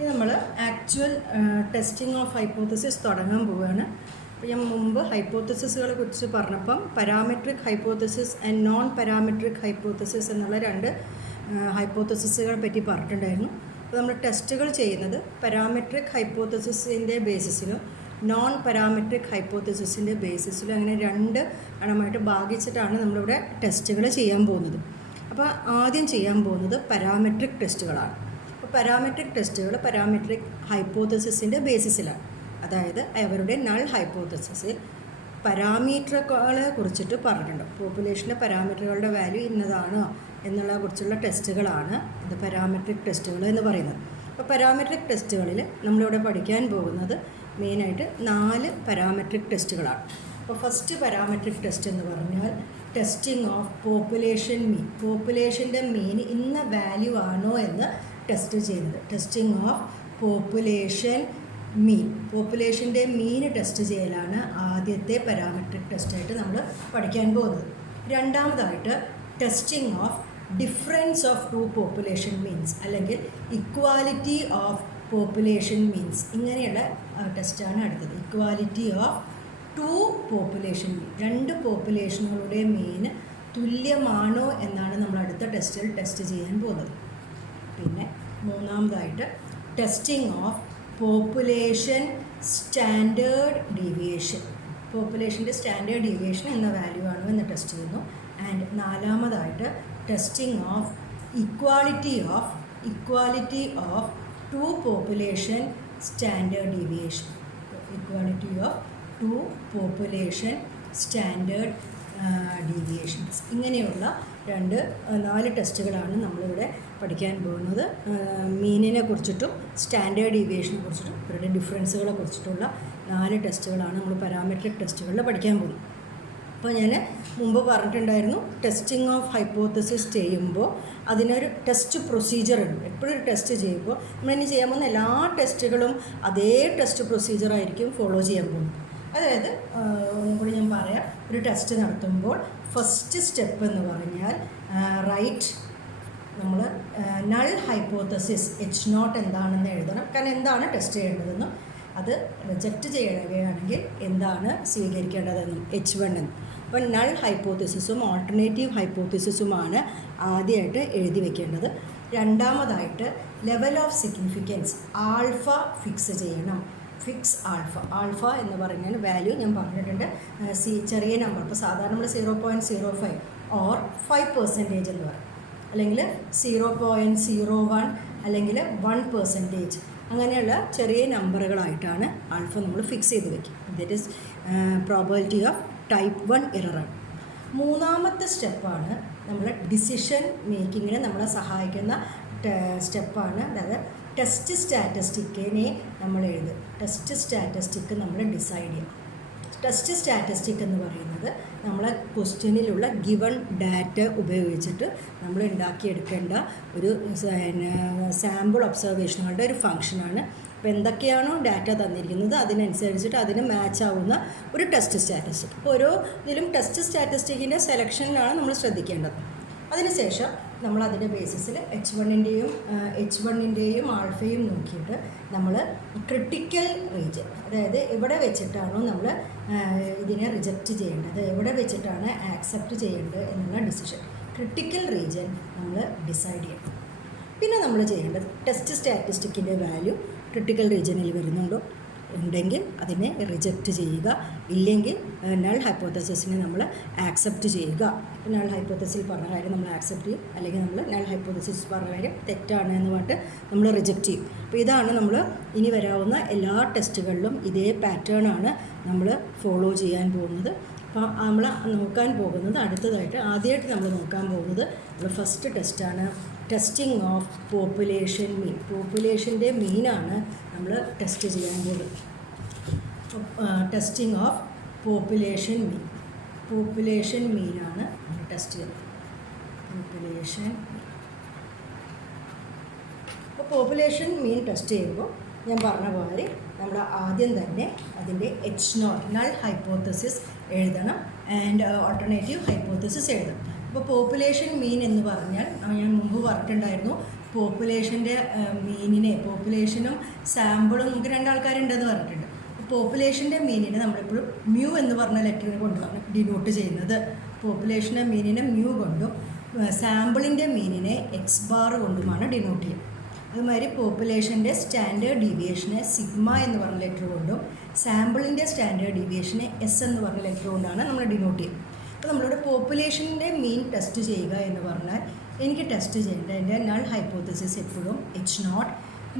ഇത് നമ്മൾ actual testing of hypothesis തുടങ്ങാൻ പോവുകയാണ്. അപ്പോൾ ഞാൻ മുമ്പ് ഹൈപ്പോത്തസിസുകളെ കുറിച്ച് പറഞ്ഞപ്പം parametric hypothesis and non parametric hypothesis എന്നുള്ള രണ്ട് ഹൈപ്പോത്തസിസുകളെ പറ്റി പറഞ്ഞിട്ടുണ്ടായിരുന്നു. അപ്പോൾ നമ്മൾ ടെസ്റ്റുകൾ ചെയ്യുന്നത് പാരാമെട്രിക് ഹൈപ്പോത്തസിസിൻ്റെ ബേസിസിലും നോൺ പാരാമെട്രിക് ഹൈപ്പോത്തസിസിൻ്റെ ബേസിസിലും അങ്ങനെ രണ്ട് എണ്ണമായിട്ട് ഭാഗിച്ചിട്ടാണ് നമ്മളിവിടെ ടെസ്റ്റുകൾ ചെയ്യാൻ പോകുന്നത്. അപ്പോൾ ആദ്യം ചെയ്യാൻ പോകുന്നത് പാരാമെട്രിക് ടെസ്റ്റുകളാണ്. അപ്പോൾ പാരാമെട്രിക് ടെസ്റ്റുകൾ പാരാമെട്രിക് ഹൈപ്പോത്തസിസിൻ്റെ ബേസിസിലാണ്. അതായത് അവരുടെ നൾ ഹൈപ്പോത്തസിസിൽ പാരാമീറ്ററുകളെ കുറിച്ചിട്ട് പറഞ്ഞിട്ടുണ്ട്. പോപ്പുലേഷൻ്റെ പാരാമീറ്ററുകളുടെ വാല്യൂ ഇന്നതാണോ എന്നുള്ള കുറിച്ചുള്ള ടെസ്റ്റുകളാണ് ഇത് പാരാമെട്രിക് ടെസ്റ്റുകൾ എന്ന് പറയുന്നത്. അപ്പോൾ പാരാമെട്രിക് ടെസ്റ്റുകളിൽ നമ്മളിവിടെ പഠിക്കാൻ പോകുന്നത് മെയിനായിട്ട് 4 പാരാമെട്രിക് ടെസ്റ്റുകളാണ്. അപ്പോൾ ഫസ്റ്റ് പാരാമെട്രിക് ടെസ്റ്റ് എന്ന് പറഞ്ഞാൽ ടെസ്റ്റിംഗ് ഓഫ് പോപ്പുലേഷൻ മീൻ. പോപ്പുലേഷൻ്റെ മീൻ ഇന്ന വാല്യൂ ആണോ എന്ന് ടെസ്റ്റ് ചെയ്യുന്നത്. Testing of population mean. പോപ്പുലേഷൻ്റെ മീൻ ടെസ്റ്റ് ചെയ്യലാണ് ആദ്യത്തെ പാരാമെട്രിക് ടെസ്റ്റായിട്ട് നമ്മൾ പഠിക്കാൻ പോകുന്നത്. രണ്ടാമതായിട്ട് testing of difference of two population means അല്ലെങ്കിൽ ഇക്വാലിറ്റി ഓഫ് പോപ്പുലേഷൻ മീൻസ്. ഇങ്ങനെയുള്ള ടെസ്റ്റാണ് അടുത്തത്. Equality of two population mean. രണ്ട് പോപ്പുലേഷനുകളുടെ മീൻ തുല്യമാണോ എന്നാണ് നമ്മൾ അടുത്ത ടെസ്റ്റിൽ ടെസ്റ്റ് ചെയ്യാൻ പോകുന്നത്. പിന്നെ മൂന്നാമതായിട്ട് testing of population standard deviation. പോപ്പുലേഷൻ്റെ സ്റ്റാൻഡേർഡ് ഡീവിയേഷൻ എന്ന വാല്യൂ ആണോ എന്ന് ടെസ്റ്റ് ചെയ്യുന്നു. ആൻഡ് നാലാമതായിട്ട് testing of equality of two population standard deviation. Equality of two population standard deviations. ഇങ്ങനെയുള്ള 4 ടെസ്റ്റുകളാണ് നമ്മളിവിടെ പഠിക്കാൻ പോകുന്നത്. മീനിനെ കുറിച്ചിട്ടും സ്റ്റാൻഡേർഡ് ഡീവിയേഷനെ കുറിച്ചിട്ടും ഇവരുടെ ഡിഫറൻസുകളെ കുറിച്ചിട്ടുള്ള 4 ടെസ്റ്റുകളാണ് നമ്മൾ പാരാമെട്രിക് ടെസ്റ്റുകളിൽ പഠിക്കാൻ പോകുന്നത്. അപ്പോൾ ഞാൻ മുമ്പ് പറഞ്ഞിട്ടുണ്ടായിരുന്നു, ടെസ്റ്റിംഗ് ഓഫ് ഹൈപ്പോത്തസിസ് ചെയ്യുമ്പോൾ അതിനൊരു ടെസ്റ്റ് പ്രൊസീജിയർ ഉണ്ട്. എപ്പോഴും ഒരു ടെസ്റ്റ് ചെയ്യുമ്പോൾ നമ്മളിനി ചെയ്യാൻ പോകുന്ന എല്ലാ ടെസ്റ്റുകളും അതേ ടെസ്റ്റ് പ്രൊസീജിയറായിരിക്കും ഫോളോ ചെയ്യാൻ പോകുന്നത്. അതായത് ഒന്നും കൂടി ഞാൻ പറയാം. ഒരു ടെസ്റ്റ് നടത്തുമ്പോൾ ഫസ്റ്റ് സ്റ്റെപ്പ് എന്ന് പറഞ്ഞാൽ നമ്മൾ നൾ ഹൈപ്പോത്തസിസ് H0 എന്താണെന്ന് എഴുതണം. കാരണം എന്താണ് ടെസ്റ്റ് ചെയ്യേണ്ടതെന്നും അത് റിജക്റ്റ് ചെയ്യുകയാണെങ്കിൽ എന്താണ് സ്വീകരിക്കേണ്ടതെന്നും H1 എന്ന്. അപ്പോൾ നൾ ഹൈപ്പോത്തസിസും ഓൾട്ടർനേറ്റീവ് ഹൈപ്പോത്തസിസുമാണ് ആദ്യമായിട്ട് എഴുതി വയ്ക്കേണ്ടത്. രണ്ടാമതായിട്ട് level of significance alpha fix ചെയ്യണം. ഫിക്സ് ആൽഫ എന്ന് പറഞ്ഞാൽ വാല്യൂ ഞാൻ പറഞ്ഞിട്ടുണ്ട്. ചെറിയ നമ്പർ. ഇപ്പോൾ സാധാരണ നമ്മൾ 0.05 ഓർ 5% എന്ന് പറയും, അല്ലെങ്കിൽ 0.01 അല്ലെങ്കിൽ 1%. അങ്ങനെയുള്ള ചെറിയ നമ്പറുകളായിട്ടാണ് ആൽഫ നമ്മൾ ഫിക്സ് ചെയ്ത് വയ്ക്കും. That is probability of type 1 എററാണ്. മൂന്നാമത്തെ സ്റ്റെപ്പാണ് നമ്മൾ ഡിസിഷൻ മേക്കിങ്ങിന് നമ്മളെ സഹായിക്കുന്ന സ്റ്റെപ്പാണ്. അതായത് ടെസ്റ്റ് സ്റ്റാറ്റിസ്റ്റിക്കിനെ നമ്മൾ എഴുതും. ടെസ്റ്റ് സ്റ്റാറ്റിസ്റ്റിക്ക് നമ്മൾ ഡിസൈഡ് ചെയ്യും. ടെസ്റ്റ് സ്റ്റാറ്റിസ്റ്റിക് എന്ന് പറയുന്നത് നമ്മളെ ക്വസ്റ്റ്യനിലുള്ള ഗിവൺ ഡാറ്റ ഉപയോഗിച്ചിട്ട് നമ്മൾ ഉണ്ടാക്കിയെടുക്കേണ്ട ഒരു സാമ്പിൾ ഒബ്സർവേഷനുകളുടെ ഒരു ഫംഗ്ഷനാണ്. അപ്പോൾ എന്തൊക്കെയാണോ ഡാറ്റ തന്നിരിക്കുന്നത് അതിനനുസരിച്ചിട്ട് അതിന് മാച്ച് ആവുന്ന ഒരു ടെസ്റ്റ് സ്റ്റാറ്റിസ്റ്റിക്. അപ്പോൾ ഓരോ ഇതിലും ടെസ്റ്റ് സ്റ്റാറ്റിസ്റ്റിക്കിൻ്റെ സെലക്ഷനിലാണ് നമ്മൾ ശ്രദ്ധിക്കേണ്ടത്. അതിനുശേഷം നമ്മൾ അതിൻ്റെ ബേസിസിൽ H1-ൻ്റെയും ആൽഫയും നോക്കിയിട്ട് നമ്മൾ ക്രിട്ടിക്കൽ റീജിയൻ, അതായത് എവിടെ വെച്ചിട്ടാണോ നമ്മൾ ഇതിനെ റിജക്റ്റ് ചെയ്യേണ്ടത്, എവിടെ വെച്ചിട്ടാണ് ആക്സെപ്റ്റ് ചെയ്യേണ്ടത് എന്നുള്ള ഡിസിഷൻ, ക്രിട്ടിക്കൽ റീജിയൻ നമ്മൾ ഡിസൈഡ് ചെയ്യണം. പിന്നെ നമ്മൾ ചെയ്യേണ്ടത് ടെസ്റ്റ് സ്റ്റാറ്റിസ്റ്റിക്കിൻ്റെ വാല്യൂ ക്രിട്ടിക്കൽ റീജിയനിൽ വരുന്നുണ്ടോ ഉണ്ടെങ്കിൽ അതിനെ റിജക്റ്റ് ചെയ്യുക, ഇല്ലെങ്കിൽ നൾ ഹൈപ്പോത്തസിസിനെ നമ്മൾ ആക്സെപ്റ്റ് ചെയ്യുക. നൾ ഹൈപ്പോത്തസിൽ പറഞ്ഞ കാര്യം നമ്മൾ ആക്സെപ്റ്റ് ചെയ്യും, അല്ലെങ്കിൽ നമ്മൾ നൾ ഹൈപ്പോത്തസിസ് പറഞ്ഞ കാര്യം തെറ്റാണ് എന്ന് പറഞ്ഞിട്ട് നമ്മൾ റിജക്റ്റ് ചെയ്യും. അപ്പോൾ ഇതാണ് നമ്മൾ ഇനി വരാവുന്ന എല്ലാ ടെസ്റ്റുകളിലും ഇതേ പാറ്റേണാണ് നമ്മൾ ഫോളോ ചെയ്യാൻ പോകുന്നത്. അപ്പോൾ നമ്മൾ നോക്കാൻ പോകുന്നത് ആദ്യമായിട്ട് നമ്മൾ നോക്കാൻ പോകുന്നത് നമ്മൾ ഫസ്റ്റ് ടെസ്റ്റാണ് ടെസ്റ്റിംഗ് ഓഫ് പോപ്പുലേഷൻ മീൻ. പോപ്പുലേഷൻ്റെ മീനാണ് നമ്മൾ ടെസ്റ്റ് ചെയ്യാൻ പോകുന്നത്. ടെസ്റ്റിംഗ് ഓഫ് പോപ്പുലേഷൻ മീനാണ് നമ്മൾ ടെസ്റ്റ് ചെയ്യുന്നത്. അപ്പോൾ പോപ്പുലേഷൻ മീൻ ടെസ്റ്റ് ചെയ്യുമ്പോൾ ഞാൻ പറഞ്ഞ പോലെ നമ്മൾ ആദ്യം തന്നെ അതിൻ്റെ H0 നൾ ഹൈപ്പോത്തസിസ് എഴുതണം ആൻഡ് ഓൾട്ടർനേറ്റീവ് ഹൈപ്പോത്തസിസ് എഴുതണം. അപ്പോൾ പോപ്പുലേഷൻ മീൻ എന്ന് പറഞ്ഞാൽ ഞാൻ മുമ്പ് പറഞ്ഞിട്ടുണ്ടായിരുന്നു, പോപ്പുലേഷൻ്റെ മീനിനെ, പോപ്പുലേഷനും സാമ്പിളും നമുക്ക് രണ്ടാൾക്കാരുണ്ടെന്ന് പറഞ്ഞിട്ടുണ്ട്. പോപ്പുലേഷൻ്റെ മീനിനെ നമ്മളെപ്പോഴും മ്യൂ എന്ന് പറഞ്ഞ ലെറ്ററിനെ കൊണ്ടാണ് ഡിനോട്ട് ചെയ്യുന്നത്. പോപ്പുലേഷൻ്റെ മീനിനെ മ്യൂ കൊണ്ടും സാമ്പിളിൻ്റെ മീനിനെ എക്സ് ബാർ കൊണ്ടുമാണ് ഡിനോട്ട് ചെയ്യുന്നത്. അതുമാതിരി പോപ്പുലേഷൻ്റെ സ്റ്റാൻഡേർഡ് ഡീവിയേഷനെ സിഗ്മ എന്ന് പറഞ്ഞ ലെറ്റർ കൊണ്ടും സാമ്പിളിൻ്റെ സ്റ്റാൻഡേർഡ് ഡീവിയേഷനെ എസ് എന്ന് പറഞ്ഞ ലെറ്റർ കൊണ്ടാണ് നമ്മൾ ഡിനോട്ട് ചെയ്യുന്നത്. അപ്പോൾ നമ്മളിവിടെ പോപ്പുലേഷൻ്റെ മീൻ ടെസ്റ്റ് ചെയ്യുക എന്ന് പറഞ്ഞാൽ എനിക്ക് ടെസ്റ്റ് ചെയ്യേണ്ട എൻ്റെ നൾ ഹൈപ്പോത്തസിസ് എപ്പോഴും H0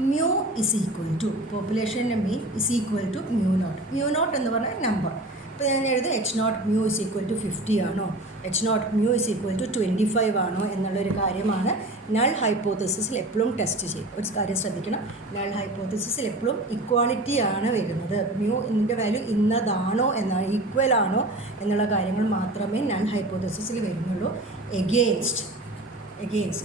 mu is equal to പോപ്പുലേഷൻ്റെ mean is equal to mu naught എന്ന് പറഞ്ഞാൽ നമ്പർ. അപ്പോൾ ഞാൻ എഴുതും H0 mu is equal to 50 ആണോ, H0 mu is equal to 25 ആണോ എന്നുള്ളൊരു കാര്യമാണ് നൾ ഹൈപ്പോത്തസിസിൽ എപ്പോഴും ടെസ്റ്റ് ചെയ്യും. ഒരു കാര്യം ശ്രദ്ധിക്കണം, നൾ ഹൈപ്പോത്തസിസിൽ എപ്പോഴും ഇക്വാളിറ്റി ആണ് വരുന്നത്. മ്യൂ ഇതിൻ്റെ വാല്യൂ ഇന്നതാണോ എന്നാണ്, ഈക്വൽ ആണോ എന്നുള്ള കാര്യങ്ങൾ മാത്രമേ നൾ ഹൈപ്പോത്തസിസിൽ വരുന്നുള്ളൂ. എഗെയിൻസ്റ്റ്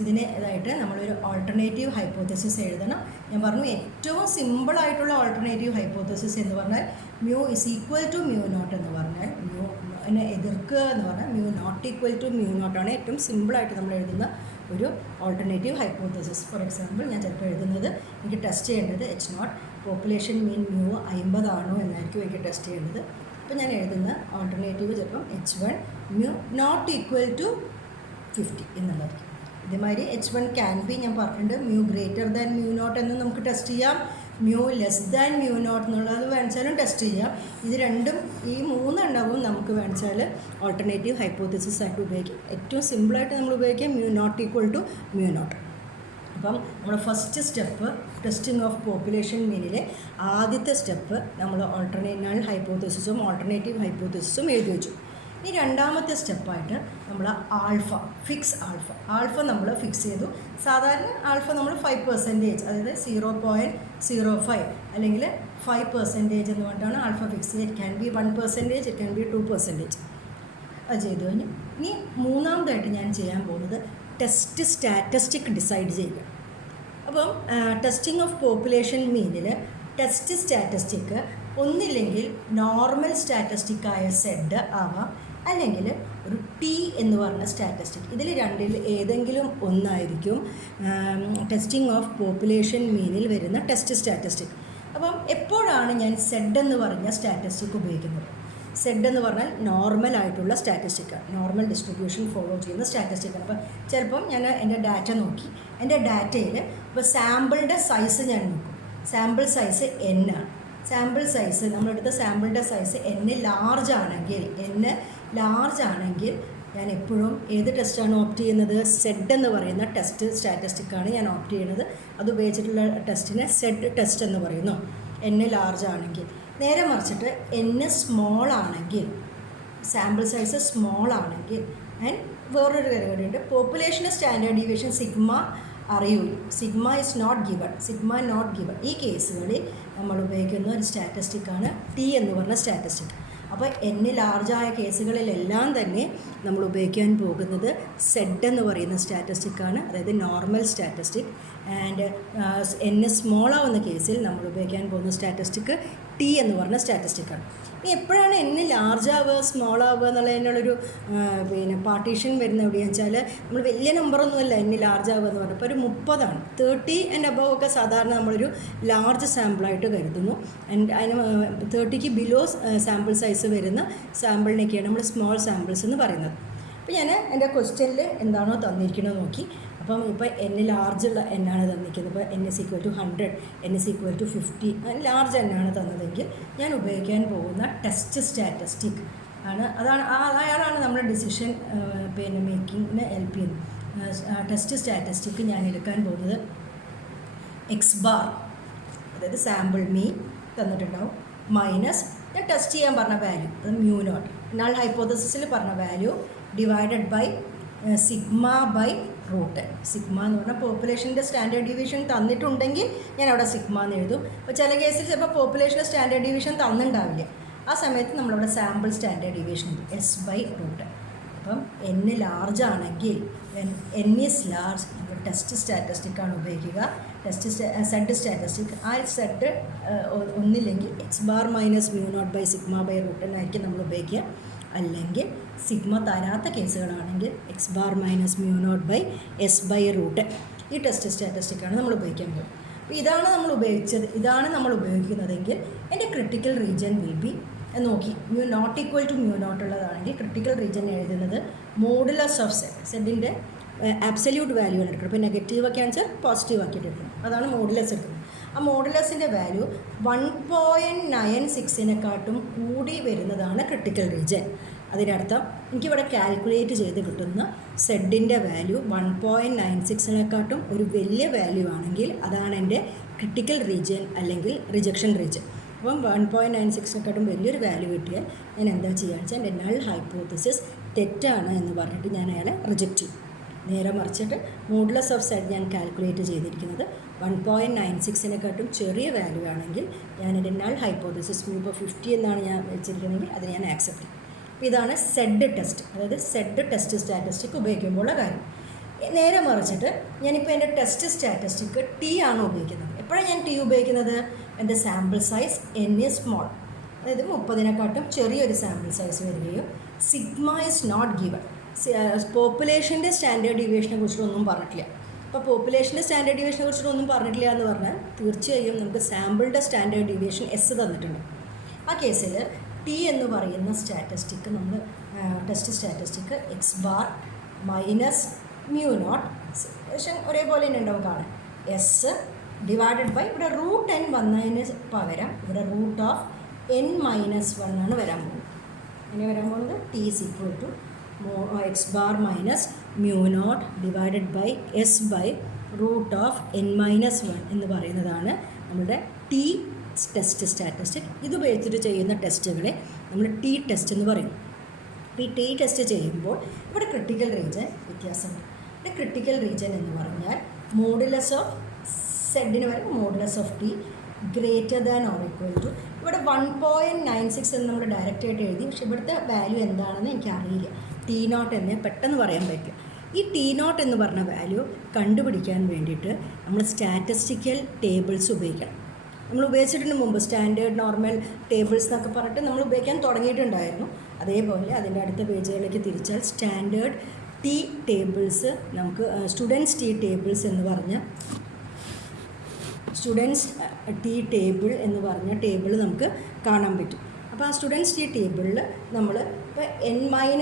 ഇതിനെ ഇതായിട്ട് നമ്മളൊരു ഓൾട്ടർനേറ്റീവ് ഹൈപ്പോത്തസിസ് എഴുതണം. ഞാൻ പറഞ്ഞു ഏറ്റവും സിമ്പിളായിട്ടുള്ള ഓൾട്ടർനേറ്റീവ് ഹൈപ്പോത്തസിസ് എന്ന് പറഞ്ഞാൽ mu is equal to mu naught എന്ന് പറഞ്ഞാൽ മ്യൂനെ എതിർക്കുക എന്ന് പറഞ്ഞാൽ mu not equal to mu നോട്ടാണ് ഏറ്റവും സിമ്പിളായിട്ട് നമ്മൾ എഴുതുന്ന ഒരു ഓൾട്ടർനേറ്റീവ് ഹൈപ്പോത്തസിസ്. ഫോർ എക്സാമ്പിൾ ഞാൻ ചിലപ്പോൾ എഴുതുന്നത്, എനിക്ക് ടെസ്റ്റ് ചെയ്യേണ്ടത് H0 പോപ്പുലേഷൻ മീൻ മ്യൂ 50 ആണോ എന്നായിരിക്കും എനിക്ക് ടെസ്റ്റ് ചെയ്യേണ്ടത്. അപ്പോൾ ഞാൻ എഴുതുന്ന ഓൾട്ടർനേറ്റീവ് ചിലപ്പം H1 mu not equal to 50 എന്നുള്ളതായിരിക്കും. ഇതേമാതിരി H1 ക്യാൻ ബി ഞാൻ പറഞ്ഞിട്ടുണ്ട് mu greater than mu naught എന്ന് നമുക്ക് ടെസ്റ്റ് ചെയ്യാം, mu less than mu not എന്നുള്ളത് വേണിച്ചാലും ടെസ്റ്റ് ചെയ്യാം. ഇത് രണ്ടും ഈ 3 എണ്ണവും നമുക്ക് വേണിച്ചാൽ ഓൾട്ടർനേറ്റീവ് ഹൈപ്പോത്തസിസ് ആയിട്ട് ഉപയോഗിക്കും. ഏറ്റവും സിമ്പിളായിട്ട് നമ്മൾ ഉപയോഗിക്കാം mu not equal to mu naught. അപ്പം നമ്മുടെ first step testing of population മീനിലെ ആദ്യത്തെ സ്റ്റെപ്പ് നമ്മൾ നൾ ഹൈപ്പോത്തസിസും ഓൾട്ടർനേറ്റീവ് ഹൈപ്പോത്തസിസും എഴുതി വെച്ചു. ഈ രണ്ടാമത്തെ സ്റ്റെപ്പായിട്ട് നമ്മൾ ആൽഫ നമ്മൾ ഫിക്സ് ചെയ്തു. സാധാരണ ആൽഫ നമ്മൾ 5%, അതായത് 0.05 അല്ലെങ്കിൽ 5% എന്ന് പറഞ്ഞിട്ടാണ് ആൽഫ ഫിക്സ് ചെയ്യുക. It can be 1%, it can be 2%. അത് ചെയ്തു കഴിഞ്ഞു. ഇനി മൂന്നാമതായിട്ട് ഞാൻ ചെയ്യാൻ പോകുന്നത് ടെസ്റ്റ് സ്റ്റാറ്റിസ്റ്റിക് ഡിസൈഡ് ചെയ്യുക. അപ്പം ടെസ്റ്റിംഗ് ഓഫ് പോപ്പുലേഷൻ മീനിൽ ടെസ്റ്റ് സ്റ്റാറ്റിസ്റ്റിക് ഒന്നില്ലെങ്കിൽ നോർമൽ സ്റ്റാറ്റിസ്റ്റിക്കായ സെഡ് ആവാം, അല്ലെങ്കിൽ ഒരു ടി എന്ന് പറഞ്ഞ സ്റ്റാറ്റിസ്റ്റിക്. ഇതിൽ രണ്ടിൽ ഏതെങ്കിലും ഒന്നായിരിക്കും ടെസ്റ്റിംഗ് ഓഫ് പോപ്പുലേഷൻ മീനിൽ വരുന്ന ടെസ്റ്റ് സ്റ്റാറ്റിസ്റ്റിക്. അപ്പം എപ്പോഴാണ് ഞാൻ സെഡ് എന്ന് പറഞ്ഞ സ്റ്റാറ്റിസ്റ്റിക് ഉപയോഗിക്കുന്നത്? സെഡ് എന്ന് പറഞ്ഞാൽ നോർമൽ ആയിട്ടുള്ള സ്റ്റാറ്റിസ്റ്റിക്കാണ്, നോർമൽ ഡിസ്ട്രിബ്യൂഷൻ ഫോളോ ചെയ്യുന്ന സ്റ്റാറ്റിസ്റ്റിക്കാണ്. അപ്പോൾ ചിലപ്പം ഞാൻ എൻ്റെ ഡാറ്റ നോക്കി, എൻ്റെ ഡാറ്റയിൽ ഇപ്പോൾ സാമ്പിളുടെ സൈസ് ഞാൻ നോക്കും. സാമ്പിൾ സൈസ് n ആണ്. സാമ്പിൾ സൈസ് നമ്മളെടുത്ത സാമ്പിളിൻ്റെ സൈസ് n ലാർജ് ആണെങ്കിൽ ഞാൻ എപ്പോഴും ഏത് ടെസ്റ്റാണ് ഓപ്റ്റ് ചെയ്യുന്നത്? സെഡ് എന്ന് പറയുന്ന ടെസ്റ്റ് സ്റ്റാറ്റിസ്റ്റിക്കാണ് ഞാൻ ഓപ്റ്റ് ചെയ്യുന്നത്. അത് ഉപയോഗിച്ചിട്ടുള്ള ടെസ്റ്റിനെ സെഡ് ടെസ്റ്റ് എന്ന് പറയുന്നു, n ലാർജ് ആണെങ്കിൽ. നേരെ മറിച്ചിട്ട് n സ്മോൾ ആണെങ്കിൽ, സാമ്പിൾ സൈസ് സ്മോൾ ആണെങ്കിൽ, ആൻഡ് വേറൊരു കാര്യമുണ്ട്, പോപ്പുലേഷന് സ്റ്റാൻഡേർഡ് ഡീവിയേഷൻ സിഗ്മ അറിയൂല, സിഗ്മ നോട്ട് ഗിവൺ. ഈ കേസുകളിൽ നമ്മൾ ഉപയോഗിക്കുന്ന ഒരു സ്റ്റാറ്റിസ്റ്റിക്കാണ് ടി എന്ന് പറഞ്ഞ സ്റ്റാറ്റിസ്റ്റിക്. അപ്പോൾ n ലാർജായ കേസുകളിലെല്ലാം തന്നെ നമ്മൾ ഉപയോഗിക്കാൻ പോകുന്നത് സെഡ് എന്ന് പറയുന്ന സ്റ്റാറ്റിസ്റ്റിക്കാണ്, അതായത് normal statistic. And n small ആവുന്ന കേസിൽ നമ്മൾ ഉപയോഗിക്കാൻ പോകുന്ന സ്റ്റാറ്റിസ്റ്റിക്ക് ടി എന്ന് പറഞ്ഞ സ്റ്റാറ്റിസ്റ്റിക്കാണ്. ഇനി എപ്പോഴാണ് n ലാർജ് ആവുക സ്മോൾ ആവുക എന്നുള്ളതിനുള്ളൊരു പാർട്ടീഷൻ വരുന്നത് എവിടെയാണെന്ന് വെച്ചാൽ, നമ്മൾ വലിയ നമ്പറൊന്നുമല്ല n ലാർജ് ആവുക എന്ന് പറഞ്ഞപ്പോൾ ഒരു 30 30 ആൻഡ് അബവ് ഒക്കെ സാധാരണ നമ്മളൊരു ലാർജ് സാമ്പിളായിട്ട് കരുതുന്നു. ആൻഡ് അതിന് 30ക്ക് ബിലോ സാമ്പിൾ സൈസ് വരുന്ന സാമ്പിളിനൊക്കെയാണ് നമ്മൾ സ്മോൾ സാമ്പിൾസ് എന്ന് പറയുന്നത്. അപ്പോൾ ഞാൻ എൻ്റെ ക്വസ്റ്റ്യനിൽ എന്താണോ തന്നിരിക്കുന്നത് നോക്കി. അപ്പം ഇപ്പോൾ n ലാർജുള്ള ആണ് തന്നിരിക്കുന്നത്. ഇപ്പോൾ n = 100, n = 50, ലാർജ് ആണ് തന്നതെങ്കിൽ ഞാൻ ഉപയോഗിക്കാൻ പോകുന്ന ടെസ്റ്റ് സ്റ്റാറ്റിസ്റ്റിക് അയാളാണ് നമ്മുടെ ഡിസിഷൻ മേക്കിങ്ങിന് ഹെൽപ്പ് ചെയ്യുന്നത്. ടെസ്റ്റ് സ്റ്റാറ്റിസ്റ്റിക് ഞാൻ എടുക്കാൻ പോകുന്നത് എക്സ് ബാർ, അതായത് സാമ്പിൾ മീൻ തന്നിട്ടുണ്ടാവും, മൈനസ് ഞാൻ ടെസ്റ്റ് ചെയ്യാൻ പറഞ്ഞ വാല്യൂ, അത് മ്യൂ നോട്ട്, നൾ ഹൈപ്പോത്തസിസിൽ പറഞ്ഞ value, divided by sigma by root. Sigma എന്ന് പറഞ്ഞാൽ പോപ്പുലേഷൻ്റെ സ്റ്റാൻഡേർഡ് ഡീവിയേഷൻ തന്നിട്ടുണ്ടെങ്കിൽ ഞാൻ അവിടെ സിഗ്മ എന്ന് എഴുതും. അപ്പോൾ ചില കേസിൽ ചിലപ്പോൾ പോപ്പുലേഷൻ്റെ സ്റ്റാൻഡേർഡ് ഡീവിയേഷൻ തന്നിട്ടുണ്ടാവില്ല, ആ സമയത്ത് നമ്മളവിടെ sample standard deviation S by root. അപ്പം n ലാർജ് ആണെങ്കിൽ, n ഈസ് ലാർജ്, നമ്മൾ ടെസ്റ്റ് സ്റ്റാറ്റിസ്റ്റിക്കാണ് ഉപയോഗിക്കുക. സെഡ് സ്റ്റാറ്റിസ്റ്റിക്, ആ സെഡ് ഒന്നില്ലെങ്കിൽ X bar minus mu naught by sigma by root എന്നായിരിക്കും നമ്മൾ ഉപയോഗിക്കുക. അല്ലെങ്കിൽ സിഗ്മ തരാത്ത കേസുകളാണെങ്കിൽ X bar minus mu naught by S by root ഈ ടെസ്റ്റ് സ്റ്റാറ്റിസ്റ്റിക്കാണ് നമ്മൾ ഉപയോഗിക്കാൻ പോകുന്നത്. അപ്പോൾ ഇതാണ് നമ്മൾ ഉപയോഗിക്കുന്നതെങ്കിൽ എൻ്റെ ക്രിട്ടിക്കൽ റീജിയൻ വിൽ ബി നോക്കി mu not equal to mu not ഉള്ളതാണെങ്കിൽ ക്രിട്ടിക്കൽ റീജിയൻ എഴുതുന്നത് മോഡുലസ് ഓഫ് സെഡിൻ്റെ ആബ്സല്യൂട്ട് വാല്യൂ ആണ് എടുക്കുന്നത്. ഇപ്പോൾ നെഗറ്റീവ് ഒക്കെ ആണെന്ന് പോസിറ്റീവ് ആക്കിയിട്ട് എടുക്കണം. അതാണ് മോഡുലസ് എടുക്കുന്നത്. ആ മോഡുലസിൻ്റെ വാല്യൂ 1.96 കൂടി വരുന്നതാണ് ക്രിട്ടിക്കൽ റീജിയൻ. അതിനർത്ഥം എനിക്കിവിടെ കാൽക്കുലേറ്റ് ചെയ്ത് കിട്ടുന്ന സെഡിൻ്റെ വാല്യൂ 1.96 ഒരു വലിയ വാല്യൂ ആണെങ്കിൽ അതാണ് എൻ്റെ ക്രിട്ടിക്കൽ റീജിയൻ അല്ലെങ്കിൽ റിജക്ഷൻ റീജിയൻ. അപ്പം 1.96 വലിയൊരു വാല്യൂ കിട്ടിയാൽ ഞാൻ എന്താ ചെയ്യുക വെച്ചാൽ എൻ്റെ നൾ ഹൈപ്പോത്തസിസ് തെറ്റാണ് എന്ന് പറഞ്ഞിട്ട് ഞാൻ അയാളെ റിജക്റ്റ് ചെയ്യും. നേരെ മറിച്ചിട്ട് മോഡുലസ് ഓഫ് സെഡ് ഞാൻ കാൽക്കുലേറ്റ് ചെയ്തിരിക്കുന്നത് 1.96 ചെറിയ വാല്യൂ ആണെങ്കിൽ ഞാൻ എൻ്റെ നൾ ഹൈപ്പോത്തസിസ് ഇപ്പോൾ 50 എന്നാണ് ഞാൻ വെച്ചിരിക്കുന്നതെങ്കിൽ അത് ഞാൻ ആക്സെപ്റ്റ് ചെയ്യും. അപ്പോൾ ഇതാണ് സെഡ് ടെസ്റ്റ്, അതായത് സെഡ് ടെസ്റ്റ് സ്റ്റാറ്റിസ്റ്റിക് ഉപയോഗിക്കുമ്പോഴുള്ള കാര്യം. നേരെ മറിച്ചിട്ട് ഞാനിപ്പോൾ എൻ്റെ ടെസ്റ്റ് സ്റ്റാറ്റിസ്റ്റിക് ടി ആണ് ഉപയോഗിക്കുന്നത്. എപ്പോഴാണ് ഞാൻ ടി ഉപയോഗിക്കുന്നത്? എൻ്റെ sample size N is small, അതായത് 30 ചെറിയൊരു സാമ്പിൾ സൈസ് വരികയും സിഗ്മ ഈസ് നോട്ട് ഗിവൺ. പോപ്പുലേഷൻ്റെ സ്റ്റാൻഡേർഡ് ഡീവിയേഷനെ കുറിച്ചിട്ടൊന്നും പറഞ്ഞിട്ടില്ല. അപ്പോൾ പോപ്പുലേഷൻ്റെ സ്റ്റാൻഡേർഡ് ഡീവിയേഷനെ കുറിച്ചിട്ടൊന്നും പറഞ്ഞിട്ടില്ല എന്ന് പറഞ്ഞാൽ തീർച്ചയായും നമുക്ക് സാമ്പിളിൻ്റെ സ്റ്റാൻഡേർഡ് ഡീവിയേഷൻ എസ് തന്നിട്ടുണ്ട്. ആ കേസിൽ ടി എന്ന് പറയുന്ന സ്റ്റാറ്റിസ്റ്റിക്ക് നമ്മൾ test statistic X bar minus mu naught ഒരേപോലെ തന്നെ ഉണ്ടാവും കാണാൻ എസ് ഡിവൈഡഡ് ബൈ ഇവിടെ റൂട്ട് n വന്നതിന് പകരം ഇവിടെ റൂട്ട് ഓഫ് n-1 ആണ് വരാൻ പോകുന്നത്. അങ്ങനെ വരാൻ പോകുന്നത് T is equal to X bar minus mu naught divided by S by root of n-1 എന്ന് പറയുന്നതാണ് നമ്മുടെ ടി ടെസ്റ്റ് സ്റ്റാറ്റിസ്റ്റിക്. ഇത് ഉപയോഗിച്ചിട്ട് ചെയ്യുന്ന ടെസ്റ്റുകളെ നമ്മൾ ടി ടെസ്റ്റ് എന്ന് പറയും. അപ്പോൾ ഈ ടി ടെസ്റ്റ് ചെയ്യുമ്പോൾ ഇവിടെ ക്രിട്ടിക്കൽ റീജിയൻ വ്യത്യാസമുണ്ട്. ഇവിടെ ക്രിട്ടിക്കൽ റീജിയൻ എന്ന് പറഞ്ഞാൽ മോഡുലസ് ഓഫ് സെഡിന് വരെ modulus of T greater than or equal to ഇവിടെ 1.96 എന്ന് നമ്മൾ ഡയറക്റ്റ് ആയിട്ട് എഴുതി. പക്ഷേ ഇവിടുത്തെ വാല്യൂ എന്താണെന്ന് എനിക്കറിയില്ല. ടി നോട്ട് എന്ന് പെട്ടെന്ന് പറയാൻ പറ്റില്ല. ഈ ടി നോട്ട് എന്ന് പറഞ്ഞ വാല്യൂ കണ്ടുപിടിക്കാൻ വേണ്ടിയിട്ട് നമ്മൾ സ്റ്റാറ്റിസ്റ്റിക്കൽ ടേബിൾസ് ഉപയോഗിക്കണം. നമ്മൾ ഉപയോഗിച്ചിട്ടുണ്ട് മുമ്പ് സ്റ്റാൻഡേർഡ് നോർമൽ ടേബിൾസ് എന്നൊക്കെ പറഞ്ഞിട്ട് നമ്മൾ ഉപയോഗിക്കാൻ തുടങ്ങിയിട്ടുണ്ടായിരുന്നു. അതേപോലെ അതിൻ്റെ അടുത്ത പേജുകളിലേക്ക് തിരിച്ചാൽ സ്റ്റാൻഡേർഡ് ടി ടേബിൾസ് നമുക്ക് സ്റ്റുഡൻസ് ടി ടേബിൾസ് എന്ന് പറഞ്ഞ സ്റ്റുഡൻസ് ടി ടേബിൾ എന്ന് പറഞ്ഞ ടേബിൾ നമുക്ക് കാണാൻ പറ്റും. അപ്പോൾ ആ സ്റ്റുഡൻസ് ടി ടേബിളിൽ നമ്മൾ ഇപ്പോൾ n-1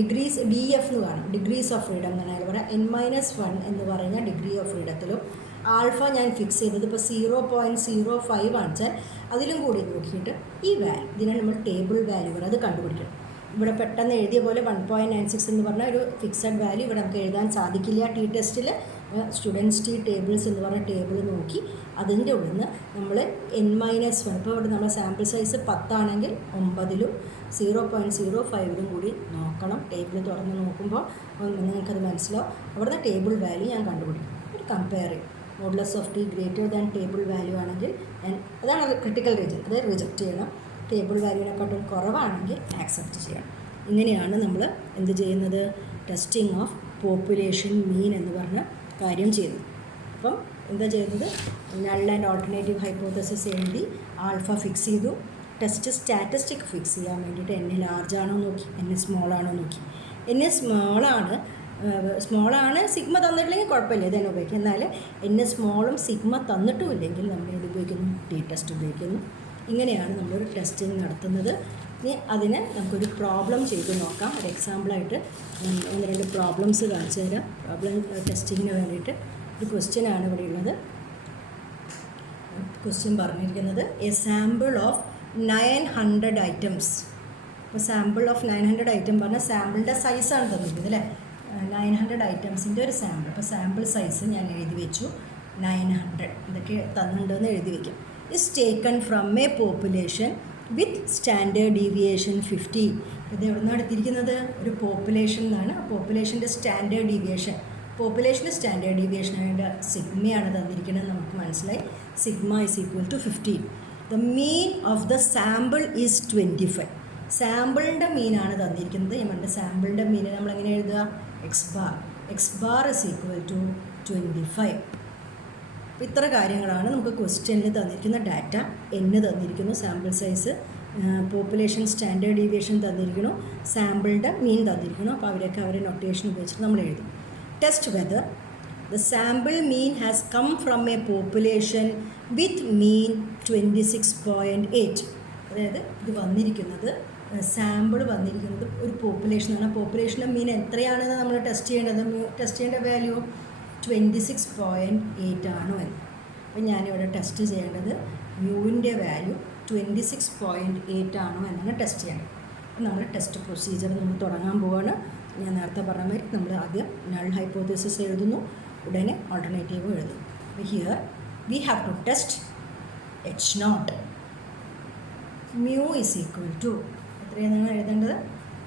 ഡിഗ്രീസ് ഡി എഫ് എന്ന് കാണും, ഡിഗ്രീസ് ഓഫ് ഫ്രീഡം എന്നാണ് പറയാം. n-1 എന്ന് പറഞ്ഞ ഡിഗ്രി ഓഫ് ഫ്രീഡത്തിലും ആൽഫ ഞാൻ ഫിക്സ് ചെയ്തത് ഇപ്പോൾ 0.05 ആണെച്ചാൽ അതിലും കൂടി നോക്കിയിട്ട് ഈ വാല്യൂ ഇതിനാണ് നമ്മൾ ടേബിൾ വാല്യൂകൾ അത് കണ്ടുപിടിക്കണം. ഇവിടെ പെട്ടെന്ന് എഴുതിയ പോലെ 1.96 എന്ന് പറഞ്ഞ ഒരു ഫിക്സഡ് വാല്യൂ ഇവിടെ നമുക്ക് എഴുതാൻ സാധിക്കില്ല. ടി ടെസ്റ്റിൽ സ്റ്റുഡൻസ് ടി ടേബിൾസ് എന്ന് പറഞ്ഞ ടേബിൾ നോക്കി അതിൻ്റെ ഉള്ളിൽ നിന്ന് നമ്മൾ n-1 ഇപ്പോൾ ഇവിടെ നമ്മുടെ സാമ്പിൾ സൈസ് 10 ആണെങ്കിൽ 9ലും 0.05ലും കൂടി നോക്കണം. ടേബിൾ തുറന്ന് നോക്കുമ്പോൾ നിങ്ങൾക്കത് മനസ്സിലാവും. അവിടുന്ന് ടേബിൾ വാല്യൂ ഞാൻ കണ്ടുപിടിക്കും. ഒരു കമ്പയർ ചെയ്യും. Modulus of T greater than table value ആണെങ്കിൽ അതാണ് ക്രിട്ടിക്കൽ റീജിയൻ, അത് റിജക്റ്റ് ചെയ്യണം. ടേബിൾ വാല്യൂവിനെക്കാട്ടും കുറവാണെങ്കിൽ ആക്സെപ്റ്റ് ചെയ്യണം. ഇങ്ങനെയാണ് നമ്മൾ എന്ത് ചെയ്യുന്നത്? ടെസ്റ്റിംഗ് ഓഫ് പോപ്പുലേഷൻ മീൻ എന്ന് പറഞ്ഞ കാര്യം ചെയ്യുന്നത്. അപ്പം എന്താ ചെയ്യുന്നത്? നൾ ആൻഡ് ഓൾട്ടർനേറ്റീവ് ഹൈപ്പോത്തസിസ് എഴുതി ആൽഫ ഫിക്സ് ചെയ്തു. ടെസ്റ്റ് സ്റ്റാറ്റിസ്റ്റിക് ഫിക്സ് ചെയ്യാൻ വേണ്ടിയിട്ട് n ലാർജ് ആണോ നോക്കി, n സ്മോൾ ആണോ നോക്കി. n സ്മോളാണ് സിഗ്മ തന്നിട്ടില്ലെങ്കിൽ കുഴപ്പമില്ല, ഇതന്നെ ഉപയോഗിക്കും. എന്നാൽ n സ്മോളും സിഗ്മ തന്നിട്ടും ഇല്ലെങ്കിൽ നമ്മൾ ഇത് ഉപയോഗിക്കുന്നു, ടി ടെസ്റ്റ് ഉപയോഗിക്കുന്നു. ഇങ്ങനെയാണ് നമ്മളൊരു ടെസ്റ്റിംഗ് നടത്തുന്നത്. ഇനി അതിന് നമുക്കൊരു പ്രോബ്ലം ചെയ്ത് നോക്കാം. ഒരു എക്സാമ്പിളായിട്ട് 1-2 പ്രോബ്ലംസ് കാണിച്ചു തരാം. പ്രോബ്ലം ടെസ്റ്റിങ്ങിന് വേണ്ടിയിട്ട് ഒരു ക്വസ്റ്റ്യനാണ് ഇവിടെ ഉള്ളത്. ക്വസ്റ്റ്യൻ പറഞ്ഞിരിക്കുന്നത് എ സാമ്പിൾ ഓഫ് 900 ഐറ്റംസ്. അപ്പോൾ സാമ്പിൾ ഓഫ് 900 ഐറ്റം പറഞ്ഞാൽ സാമ്പിളിൻ്റെ സൈസാണ് തന്നിരിക്കുന്നത് അല്ലേ. 900 ഐറ്റംസിൻ്റെ ഒരു സാമ്പിൾ. അപ്പോൾ സാമ്പിൾ സൈസ് ഞാൻ എഴുതി വെച്ചു 900. ഇതൊക്കെ തന്നിട്ടുണ്ടെന്ന് എഴുതി വയ്ക്കും. Is taken from a population with standard deviation 50. ഇത് എവിടെ നിന്നാണ് എടുത്തിരിക്കുന്നത്? ഒരു പോപ്പുലേഷൻ എന്നാണ്. ആ പോപ്പുലേഷൻ്റെ സ്റ്റാൻഡേർഡ് ഡീവിയേഷൻ, പോപ്പുലേഷൻ്റെ സ്റ്റാൻഡേർഡ് ഡീവിയേഷൻ ആയിട്ട് സിഗ്മയാണ് തന്നിരിക്കുന്നത്. നമുക്ക് മനസ്സിലായി sigma is equal to 15. The mean of the sample is 25. സാമ്പിളിൻ്റെ മീനാണ് തന്നിരിക്കുന്നത്. നമ്മുടെ സാമ്പിളിൻ്റെ മീൻ നമ്മളെങ്ങനെ എഴുതുക? X bar is equal to 25. അപ്പോൾ ഇത്ര കാര്യങ്ങളാണ് നമുക്ക് ക്വസ്റ്റ്യനിൽ തന്നിരിക്കുന്ന ഡാറ്റ. n തന്നിരിക്കുന്നു, sample size population standard deviation തന്നിരിക്കണു, സാമ്പിളിൻ്റെ മീൻ തന്നിരിക്കണു. അപ്പോൾ അവരെ നൊട്ടേഷൻ ഉപയോഗിച്ചിട്ട് നമ്മൾ എഴുതും. Test whether the sample mean has come from a population with mean 26.8. അതായത് ഇത് വന്നിരിക്കുന്നത് സാമ്പിൾ വന്നിരിക്കുന്നത് ഒരു പോപ്പുലേഷനാണ്. പോപ്പുലേഷൻ്റെ മീൻ എത്രയാണെന്ന് നമ്മൾ ടെസ്റ്റ് ചെയ്യേണ്ട വാല്യൂ 26.8 ആണോ എന്ന്. അപ്പോൾ ഞാനിവിടെ ടെസ്റ്റ് ചെയ്യേണ്ടത് മ്യൂവിൻ്റെ വാല്യൂ 26.8 ആണോ എന്നാണ് ടെസ്റ്റ് ചെയ്യേണ്ടത്. അപ്പോൾ നമ്മൾ ടെസ്റ്റ് പ്രൊസീജിയർ നമ്മൾ തുടങ്ങാൻ പോവുകയാണ്. ഞാൻ നേരത്തെ പറഞ്ഞ മാതിരി നമ്മൾ ആദ്യം നൾ ഹൈപ്പോത്തസിസ് എഴുതുന്നു, ഉടനെ ഓൾട്ടർനേറ്റീവ് എഴുതും. അപ്പോൾ here we have to test H0. Mu is equal to എത്രയാണ് നിങ്ങൾ എഴുതേണ്ടത്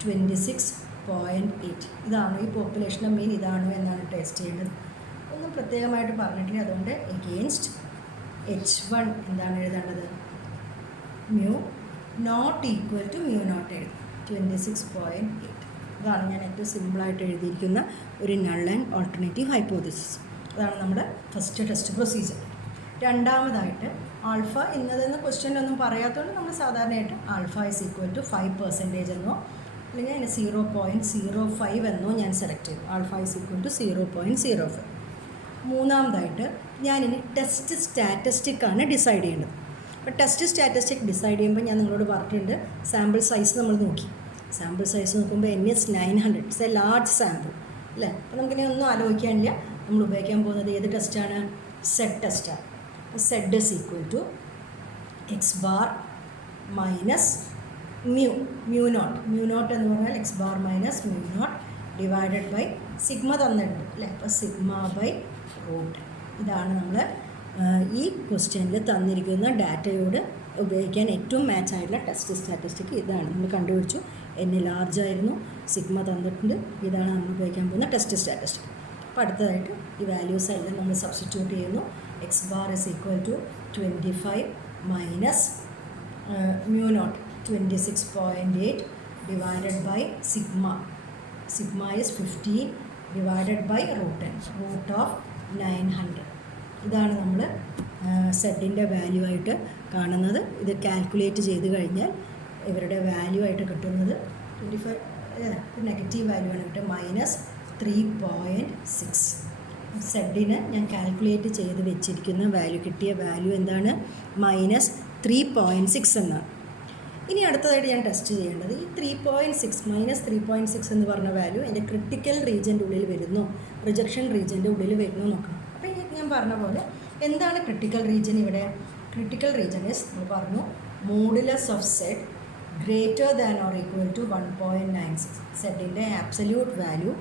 26.8. ഇതാണോ ഈ പോപ്പുലേഷൻ്റെ മീൻ, ഇതാണോ എന്നാണ് ടെസ്റ്റ് ചെയ്യേണ്ടത്. ഒന്നും പ്രത്യേകമായിട്ട് പറഞ്ഞിട്ടില്ല. അതുകൊണ്ട് എഗെയിൻസ്റ്റ് H1 എന്താണ് എഴുതേണ്ടത്? Mu not equal to mu naught എഴുതും 26.8. ഇതാണ് ഞാൻ ഏറ്റവും സിമ്പിളായിട്ട് എഴുതിയിരിക്കുന്ന ഒരു നൾ ആൻഡ് ഓൾട്ടർനേറ്റീവ് ഹൈപ്പോത്തസിസ്. അതാണ് നമ്മുടെ ഫസ്റ്റ് ടെസ്റ്റ് പ്രൊസീജിയർ. രണ്ടാമതായിട്ട് ആൽഫ ഇന്നതെന്ന് ക്വസ്റ്റ്യനൊന്നും പറയാത്തതുകൊണ്ട് നമ്മൾ സാധാരണയായിട്ട് ആൽഫ ഇസ് ഈക്വൽ ടു 5% എന്നോ അല്ലെങ്കിൽ അതിന് 0.05 എന്നോ ഞാൻ സെലക്ട് ചെയ്തു. Alpha is equal to 0.05. മൂന്നാമതായിട്ട് ഞാനിനി ടെസ്റ്റ് സ്റ്റാറ്റിസ്റ്റിക്കാണ് ഡിസൈഡ് ചെയ്യേണ്ടത്. അപ്പോൾ ടെസ്റ്റ് സ്റ്റാറ്റിസ്റ്റിക് ഡിസൈഡ് ചെയ്യുമ്പോൾ ഞാൻ നിങ്ങളോട് പറഞ്ഞിട്ടുണ്ട് സാമ്പിൾ സൈസ് നമ്മൾ നോക്കി. സാമ്പിൾ സൈസ് നോക്കുമ്പോൾ NS900 it's A large sample അല്ലേ. അപ്പോൾ നമുക്കിനി ഒന്നും ആലോചിക്കാനില്ല. നമ്മൾ ഉപയോഗിക്കാൻ പോകുന്നത് ഏത് ടെസ്റ്റാണ്? സെഡ് ടെസ്റ്റാണ്. Z is equal to X bar minus mu naught എന്ന് പറഞ്ഞാൽ x bar minus mu naught divided by sigma തന്നിട്ടുണ്ട് അല്ലേ. അപ്പോൾ സിഗ്മ ബൈ റൂട്ട്. ഇതാണ് നമ്മൾ ഈ ക്വസ്റ്റ്യനിൽ തന്നിരിക്കുന്ന ഡാറ്റയോട് ഉപയോഗിക്കാൻ ഏറ്റവും മാച്ച് ആയിട്ടുള്ള ടെസ്റ്റ് സ്റ്റാറ്റിസ്റ്റിക്. ഇതാണ് നമ്മൾ കണ്ടുപിടിച്ചു. N ലാർജ് ആയിരുന്നു, സിഗ്മ തന്നിട്ടുണ്ട്. ഇതാണ് നമ്മൾ ഉപയോഗിക്കാൻ പോകുന്ന ടെസ്റ്റ് സ്റ്റാറ്റിസ്റ്റിക്. അപ്പോൾ അടുത്തതായിട്ട് ഈ വാല്യൂസ് എല്ലാം നമ്മൾ സബ്സ്റ്റിറ്റ്യൂട്ട് ചെയ്യുന്നു. X bar is equal to 25 minus mu naught 26.8 divided by sigma. Sigma is 15 divided by root of 900. ഇതാണ് നമ്മൾ സെഡിൻ്റെ വാല്യൂ ആയിട്ട് കാണുന്നത്. ഇത് കാൽക്കുലേറ്റ് ചെയ്ത് കഴിഞ്ഞാൽ ഇവരുടെ വാല്യൂ ആയിട്ട് കിട്ടുന്നത് 25 നെഗറ്റീവ് വാല്യൂ ആണ് കിട്ടുക -3.6. സെഡിന് ഞാൻ കാൽക്കുലേറ്റ് ചെയ്ത് വെച്ചിരിക്കുന്ന വാല്യൂ കിട്ടിയ വാല്യൂ എന്താണ്? -3.6 എന്നാണ്. ഇനി അടുത്തതായിട്ട് ഞാൻ ടെസ്റ്റ് ചെയ്യേണ്ടത് ഈ 3.6 എന്ന് പറഞ്ഞ വാല്യൂ എൻ്റെ ക്രിട്ടിക്കൽ റീജിയൻ്റെ ഉള്ളിൽ വരുന്നു, റിജക്ഷൻ റീജിയൻ്റെ ഉള്ളിൽ വരുന്നു നോക്കണം. അപ്പോൾ ഞാൻ പറഞ്ഞ പോലെ എന്താണ് ക്രിട്ടിക്കൽ റീജിയൻ? ഇവിടെ ക്രിട്ടിക്കൽ റീജിയൻ ഇസ് നമ്മൾ പറഞ്ഞു modulus of Z greater than or equal to 1.96. സെഡിൻ്റെ ആബ്സല്യൂട്ട് വാല്യൂ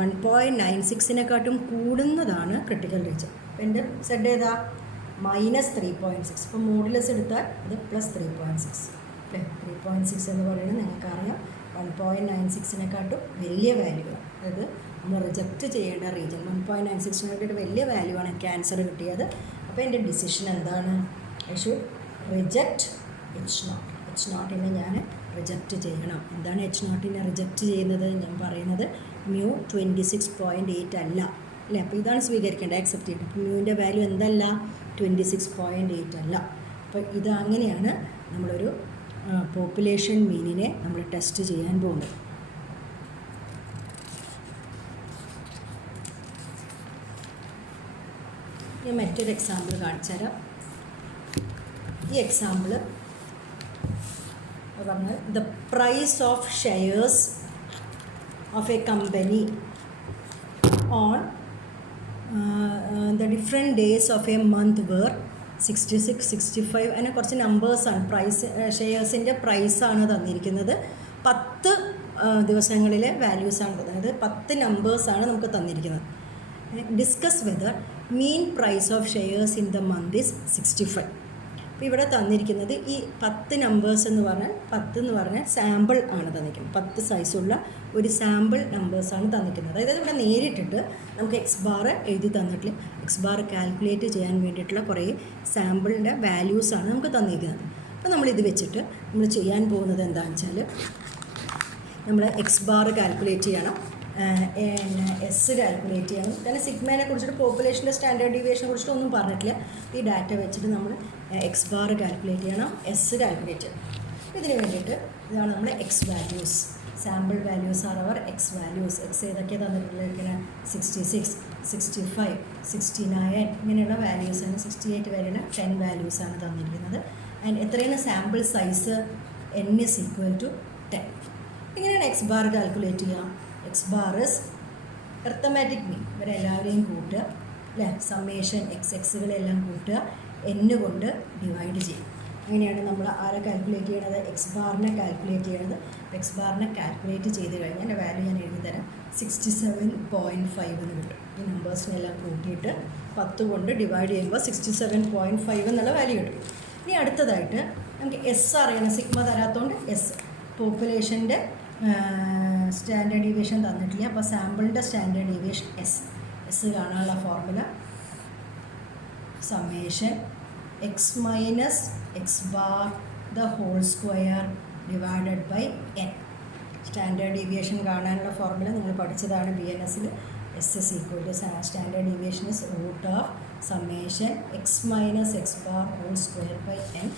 1.96നെക്കാട്ടും കൂടുന്നതാണ് ക്രിട്ടിക്കൽ റീജിയൻ. അപ്പോൾ എൻ്റെ സെഡ് ഏതാ? -3.6. ഇപ്പോൾ മോഡുലസ് എടുത്താൽ അത് +3.6 അല്ലേ. 3.6 എന്ന് പറയുന്നത് നിങ്ങൾക്കറിയാം 1.96നെക്കാട്ടും വലിയ വാല്യൂ ആണ്. അതായത് നമ്മൾ റിജക്റ്റ് ചെയ്യേണ്ട റീജിയൻ 1.96നെക്കാട്ടും വലിയ വാല്യൂ ആണ് എനിക്ക് ആൻസർ കിട്ടിയത്. അപ്പോൾ എൻ്റെ ഡിസിഷൻ എന്താണ്? ഐ ഷുഡ് റിജക്റ്റ് H0 ഞാൻ റിജക്റ്റ് ചെയ്യണം. എന്താണ് H0 റിജക്റ്റ് ചെയ്യുന്നത്? ഞാൻ പറയുന്നത് മ്യൂ 26.8 അല്ല അല്ലേ. അപ്പോൾ ഇതാണ് സ്വീകരിക്കേണ്ടത്, ആക്സെപ്റ്റ് ചെയ്യേണ്ടത്. അപ്പോൾ മ്യൂവിൻ്റെ വാല്യൂ എന്തല്ല? 26.8 അല്ല. അപ്പോൾ ഇത് അങ്ങനെയാണ് നമ്മളൊരു പോപ്പുലേഷൻ മീനിനെ നമ്മൾ ടെസ്റ്റ് ചെയ്യാൻ പോകുന്നത്. ഞാൻ മറ്റൊരു എക്സാമ്പിൾ കാണിച്ചു തരാം. ഈ എക്സാമ്പിൾ പറഞ്ഞാൽ the price of shares of a company on the different days of a month where 66, 65 അങ്ങനെ കുറച്ച് നമ്പേഴ്സാണ്. പ്രൈസ് ഷെയർസിൻ്റെ പ്രൈസാണ് തന്നിരിക്കുന്നത്. 10 ദിവസങ്ങളിലെ വാല്യൂസാണ്. അതായത് 10 നമ്പേഴ്സാണ് നമുക്ക് തന്നിരിക്കുന്നത്. Discuss whether mean price of shares in the month is 65. അപ്പോൾ ഇവിടെ തന്നിരിക്കുന്നത് ഈ 10 നമ്പേഴ്സ് എന്ന് പറഞ്ഞാൽ സാമ്പിൾ ആണ് തന്നിരിക്കുന്നത്. 10 സൈസുള്ള ഒരു സാമ്പിൾ നമ്പേഴ്സാണ് തന്നിരിക്കുന്നത്. അതായത് ഇവിടെ നേരിട്ടിട്ട് നമുക്ക് എക്സ് ബാർ എഴുതി തന്നിട്ടില്ല. എക്സ് ബാർ കാൽക്കുലേറ്റ് ചെയ്യാൻ വേണ്ടിയിട്ടുള്ള കുറേ സാമ്പിളിൻ്റെ വാല്യൂസാണ് നമുക്ക് തന്നിരിക്കുന്നത്. അപ്പോൾ നമ്മളിത് വെച്ചിട്ട് നമ്മൾ ചെയ്യാൻ പോകുന്നത് എന്താണെന്ന് വെച്ചാൽ നമ്മൾ എക്സ് ബാർ കാൽക്കുലേറ്റ് ചെയ്യണം, എസ് കാൽക്കുലേറ്റ് ചെയ്യണം. കാരണം സിഗ്മേനെ കുറിച്ചിട്ട് പോപ്പുലേഷൻ്റെ സ്റ്റാൻഡേർഡ് ഡീവിയേഷനെ കുറിച്ചിട്ട് ഒന്നും പറഞ്ഞിട്ടില്ല. ഈ ഡാറ്റ വെച്ചിട്ട് നമ്മൾ എക്സ് ബാർ കാൽക്കുലേറ്റ് ചെയ്യണം, എസ് കാൽക്കുലേറ്റ് ചെയ്യണം. ഇതിന് വേണ്ടിയിട്ട് ഇതാണ് നമ്മുടെ x values. Sample values are our x values. X ഏതൊക്കെയാണ് തന്നിട്ടുള്ളത്? 66, 65, 69 ഇങ്ങനെയുള്ള വാല്യൂസാണ്. 68 വരെയുള്ള 10 വാല്യൂസാണ് തന്നിരിക്കുന്നത്. ആൻഡ് എത്രയാണ് sample size? n is equal to 10. ഇങ്ങനെയാണ് എക്സ് ബാർ കാൽക്കുലേറ്റ് ചെയ്യുക. എക്സ് ബാർ ഇസ് അർത്തമാറ്റിക് മീൻ. ഇവരെല്ലാവരെയും കൂട്ടുക അല്ലേ, സമ്മേഷൻ എക്സുകളെല്ലാം കൂട്ടുക, n കൊണ്ട് ഡിവൈഡ് ചെയ്യും. അങ്ങനെയാണ് നമ്മൾ ആരെ കാൽക്കുലേറ്റ് ചെയ്യണത്? എക്സ് ബാറിനെ കാൽക്കുലേറ്റ് ചെയ്യണത്. എക്സ് ബാറിനെ കാൽക്കുലേറ്റ് ചെയ്ത് കഴിഞ്ഞാൽ എൻ്റെ വാല്യൂ ഞാൻ എഴുതി തരാം. 67.5 എന്ന് കിട്ടും. ഈ നമ്പേഴ്സിനെല്ലാം കൂട്ടിയിട്ട് 10 കൊണ്ട് ഡിവൈഡ് ചെയ്യുമ്പോൾ 67.5 എന്നുള്ള വാല്യൂ കിട്ടും. ഇനി അടുത്തതായിട്ട് നമുക്ക് എസ് അറിയണം. സിഗ്മ തരാത്തതുകൊണ്ട് എസ്, പോപ്പുലേഷൻ്റെ സ്റ്റാൻഡേർഡ് ഡീവിയേഷൻ തന്നിട്ടില്ല. അപ്പോൾ സാമ്പിളിൻ്റെ സ്റ്റാൻഡേർഡ് ഡീവിയേഷൻ എസ് കാണാനുള്ള formula summation X minus X bar the whole square divided by n. Standard deviation കാണാനുള്ള ഫോർമുല നിങ്ങൾ പഠിച്ചതാണ് BNSൽ. S is equal to standard deviation is root of summation X minus X bar whole square by n.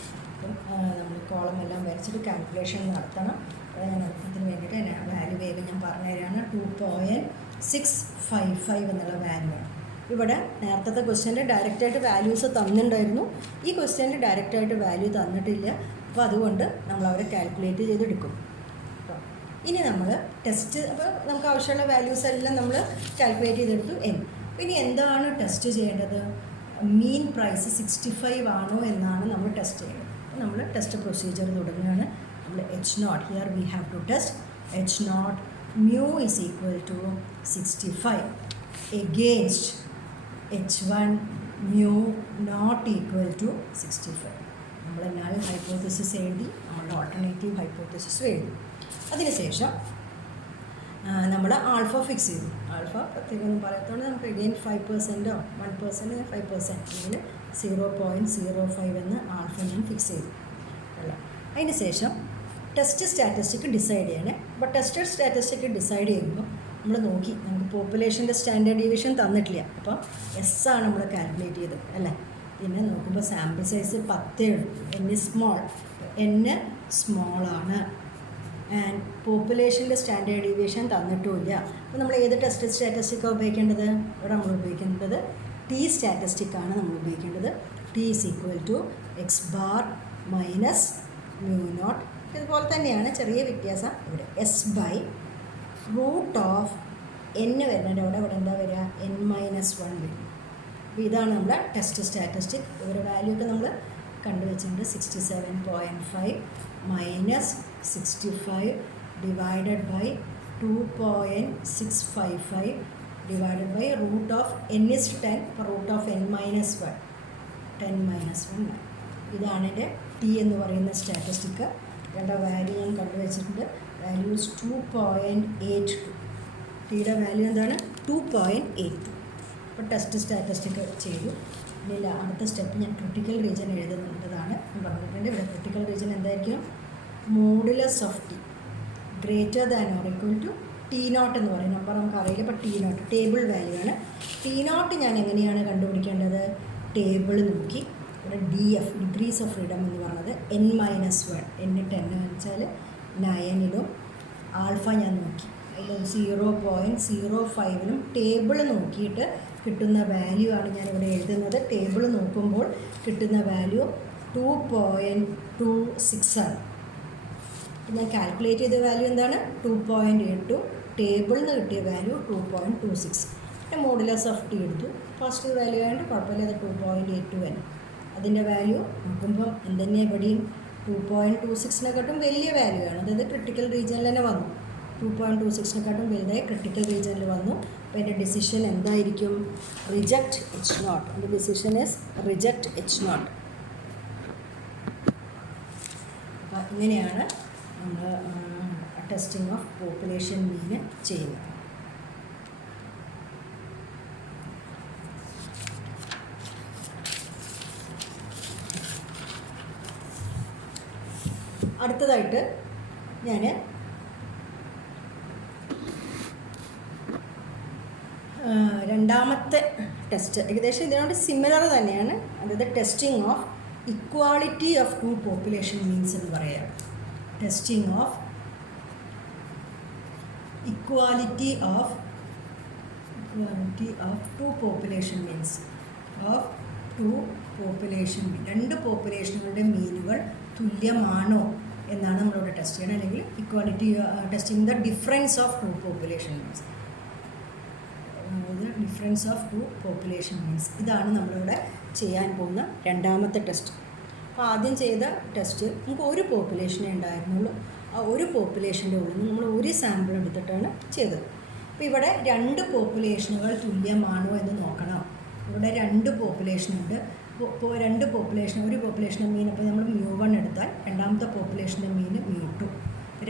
നമ്മൾ column എല്ലാം വരച്ചിട്ട് calculation നടത്തണം. ഞാൻ എളുപ്പത്തിന് വേണ്ടിയിട്ട് വാല്യൂ വേഗം ഞാൻ പറഞ്ഞുതരാണ്. 2.655 എന്നുള്ള വാല്യൂ ആണ്. ഇവിടെ നേരത്തെ ക്വസ്റ്റ്യനിൽ ഡയറക്റ്റായിട്ട് വാല്യൂസ് തന്നിട്ടുണ്ടായിരുന്നു. ഈ ക്വസ്റ്റ്യനിൽ ഡയറക്റ്റായിട്ട് വാല്യൂ തന്നിട്ടില്ല. അപ്പോൾ അതുകൊണ്ട് നമ്മൾ അവരെ കാൽക്കുലേറ്റ് ചെയ്തെടുക്കും. അപ്പോൾ ഇനി നമ്മൾ ടെസ്റ്റ്, അപ്പോൾ നമുക്ക് ആവശ്യമുള്ള വാല്യൂസ് എല്ലാം നമ്മൾ കാൽക്കുലേറ്റ് ചെയ്തെടുത്തു n. ഇനി എന്താണ് ടെസ്റ്റ് ചെയ്യേണ്ടത്? മീൻ പ്രൈസ് 65 ആണോ എന്നാണ് നമ്മൾ ടെസ്റ്റ് ചെയ്യേണ്ടത്. നമ്മൾ ടെസ്റ്റ് പ്രൊസീജിയർ തുടങ്ങുകയാണ്. നമ്മൾ H0 here we have to test H0 mu is equal to 65 against H1 mu not equal to 65. നമ്മൾ നൾ ഹൈപ്പോത്തസിസ് എഴുതി, നമ്മളുടെ ഓൾട്ടർനേറ്റീവ് ഹൈപ്പോത്തസിസും എഴുതി. അതിനുശേഷം നമ്മൾ ആൽഫ ഫിക്സ് ചെയ്തു. ആൽഫ പ്രത്യേകം പറയാത്തതുകൊണ്ട് നമുക്ക് എഗെയിൻ 5%ഓ 1% 5% അല്ലെങ്കിൽ 0.05 എന്ന് ആൽഫ ഞാൻ ഫിക്സ് ചെയ്തു അല്ല. അതിന് ശേഷം ടെസ്റ്റ് സ്റ്റാറ്റിസ്റ്റിക് ഡിസൈഡ് ചെയ്യണേ. അപ്പോൾ ടെസ്റ്റ് സ്റ്റാറ്റിസ്റ്റിക് ഡിസൈഡ് ചെയ്യുമ്പോൾ നമ്മൾ നോക്കി, നമുക്ക് പോപ്പുലേഷൻ്റെ സ്റ്റാൻഡേർഡ് ഡീവിയേഷൻ തന്നിട്ടില്ല. അപ്പം എസ് ആണ് നമ്മൾ കാൽക്കുലേറ്റ് ചെയ്തത് അല്ലേ. പിന്നെ നോക്കുമ്പോൾ sample size 10 n small, n സ്മോളാണ്. ആൻഡ് പോപ്പുലേഷൻ്റെ സ്റ്റാൻഡേർഡ് ഡീവിയേഷൻ തന്നിട്ടുമില്ല. അപ്പോൾ നമ്മൾ ഏത് ടെസ്റ്റ് സ്റ്റാറ്റിസ്റ്റിക്കാണ് ഉപയോഗിക്കേണ്ടത്? ഇവിടെ നമ്മൾ ഉപയോഗിക്കേണ്ടത് ടി സ്റ്റാറ്റിസ്റ്റിക്കാണ് നമ്മൾ ഉപയോഗിക്കേണ്ടത്. T is equal to X bar minus mu naught. ഇതുപോലെ തന്നെയാണ്, ചെറിയ വ്യത്യാസം ഇവിടെ. S by root of n വരുന്നുണ്ട്. ഇവിടെ എന്താ വരിക? n-1 വരും. അപ്പോൾ ഇതാണ് നമ്മുടെ ടെസ്റ്റ് സ്റ്റാറ്റിസ്റ്റിക്. ഇവരുടെ വാല്യൂ ഒക്കെ നമ്മൾ കണ്ടുവച്ചിട്ടുണ്ട്. 67.5 minus 65 divided by 2.655 divided by root of n is 10. അപ്പോൾ റൂട്ട് ഓഫ് n-1 10-1. ഇതാണ് എൻ്റെ ടി എന്ന് പറയുന്ന സ്റ്റാറ്റിസ്റ്റിക്ക്. ഇതിൻ്റെ വാല്യൂ ഞാൻ കണ്ടുവച്ചിട്ടുണ്ട്. Value is 2.82. ടിയുടെ വാല്യൂ എന്താണ്? 2.82. അപ്പോൾ ടെസ്റ്റ് സ്റ്റാറ്റിസ്റ്റിക് ചെയ്തു. ഇല്ല, അടുത്ത സ്റ്റെപ്പ് ഞാൻ ക്രിട്ടിക്കൽ റീജിയൻ എഴുതുന്നതാണ്. ഞാൻ പറഞ്ഞിട്ടുണ്ട് ഇവിടെ ക്രിട്ടിക്കൽ റീജിയൻ എന്തായിരിക്കും? Modulus of T greater than or equal to T0 എന്ന് പറയും. നമ്പർ നമുക്ക് അറിയില്ല. അപ്പോൾ T0 ടേബിൾ വാല്യൂ ആണ്. T0 ഞാൻ എങ്ങനെയാണ് കണ്ടുപിടിക്കേണ്ടത്? ടേബിൾ നോക്കി ഇവിടെ DF ഡിഗ്രീസ് ഓഫ് ഫ്രീഡം എന്ന് പറഞ്ഞത് n-1, n 10 എന്ന് വെച്ചാൽ 9ലും ആൽഫ ഞാൻ നോക്കി, അതിൽ 0.05ലും ടേബിൾ നോക്കിയിട്ട് കിട്ടുന്ന വാല്യൂ ആണ് ഞാനിവിടെ എഴുതുന്നത്. ടേബിൾ നോക്കുമ്പോൾ കിട്ടുന്ന വാല്യൂ 2.26 ആണ്. ഞാൻ കാൽക്കുലേറ്റ് ചെയ്ത വാല്യൂ എന്താണ്? 2.82. ടേബിളിൽ നിന്ന് കിട്ടിയ വാല്യൂ 2.26. പിന്നെ മോഡുലസ് ഓഫ് ടി എടുത്തു. പോസിറ്റീവ് വാല്യൂ ആയതുകൊണ്ട് കുഴപ്പമില്ല, അത് 2.82 ആണ്. അതിൻ്റെ വാല്യൂ നോക്കുമ്പം എന്തെന്നെ എവിടെയും 2.26നെക്കാട്ടും വലിയ വാല്യൂ ആണ്. അതായത് ക്രിട്ടിക്കൽ റീജിയനിൽ തന്നെ വന്നു. 2.26നെക്കാട്ടും വലുതായി ക്രിട്ടിക്കൽ റീജിയനിൽ വന്നു. അപ്പോൾ എൻ്റെ ഡിസിഷൻ എന്തായിരിക്കും? Reject H0. എൻ്റെ ഡിസിഷൻ ഈസ് റിജക്റ്റ് H0. അപ്പോൾ ഇങ്ങനെയാണ് നമ്മൾ ടെസ്റ്റിംഗ് ഓഫ് പോപ്പുലേഷൻ മീന് ചെയ്യുന്നത്. അടുത്തതായിട്ട് ഞാൻ രണ്ടാമത്തെ ടെസ്റ്റ് ഏകദേശം ഇതിനോട് സിമിലർ തന്നെയാണ്. അതായത് testing of equality of two population means എന്ന് പറയുക. testing of equality of two population means of two population mean രണ്ട് പോപ്പുലേഷനുകളുടെ മീനുകൾ തുല്യമാണോ എന്നാണ് നമ്മളിവിടെ ടെസ്റ്റ് ചെയ്യണം. അല്ലെങ്കിൽ equality testing the difference of two population means difference of two population means ഇതാണ് നമ്മളിവിടെ ചെയ്യാൻ പോകുന്ന രണ്ടാമത്തെ ടെസ്റ്റ്. അപ്പോൾ ആദ്യം ചെയ്ത ടെസ്റ്റ് നമുക്ക് ഒരു പോപ്പുലേഷനേ ഉണ്ടായിരുന്നുള്ളൂ. ആ ഒരു പോപ്പുലേഷൻ്റെ ഉള്ളിൽ നിന്ന് നമ്മൾ ഒരു സാമ്പിൾ എടുത്തിട്ടാണ് ചെയ്തത്. അപ്പോൾ ഇവിടെ രണ്ട് പോപ്പുലേഷനുകൾ തുല്യമാണോ എന്ന് നോക്കണം. ഇവിടെ രണ്ട് പോപ്പുലേഷനുണ്ട്. ഇപ്പോൾ രണ്ട് പോപ്പുലേഷൻ, ഒരു പോപ്പുലേഷൻ്റെ മീൻ അപ്പോൾ നമ്മൾ μ1 എടുത്താൽ രണ്ടാമത്തെ പോപ്പുലേഷൻ്റെ മീൻ μ2.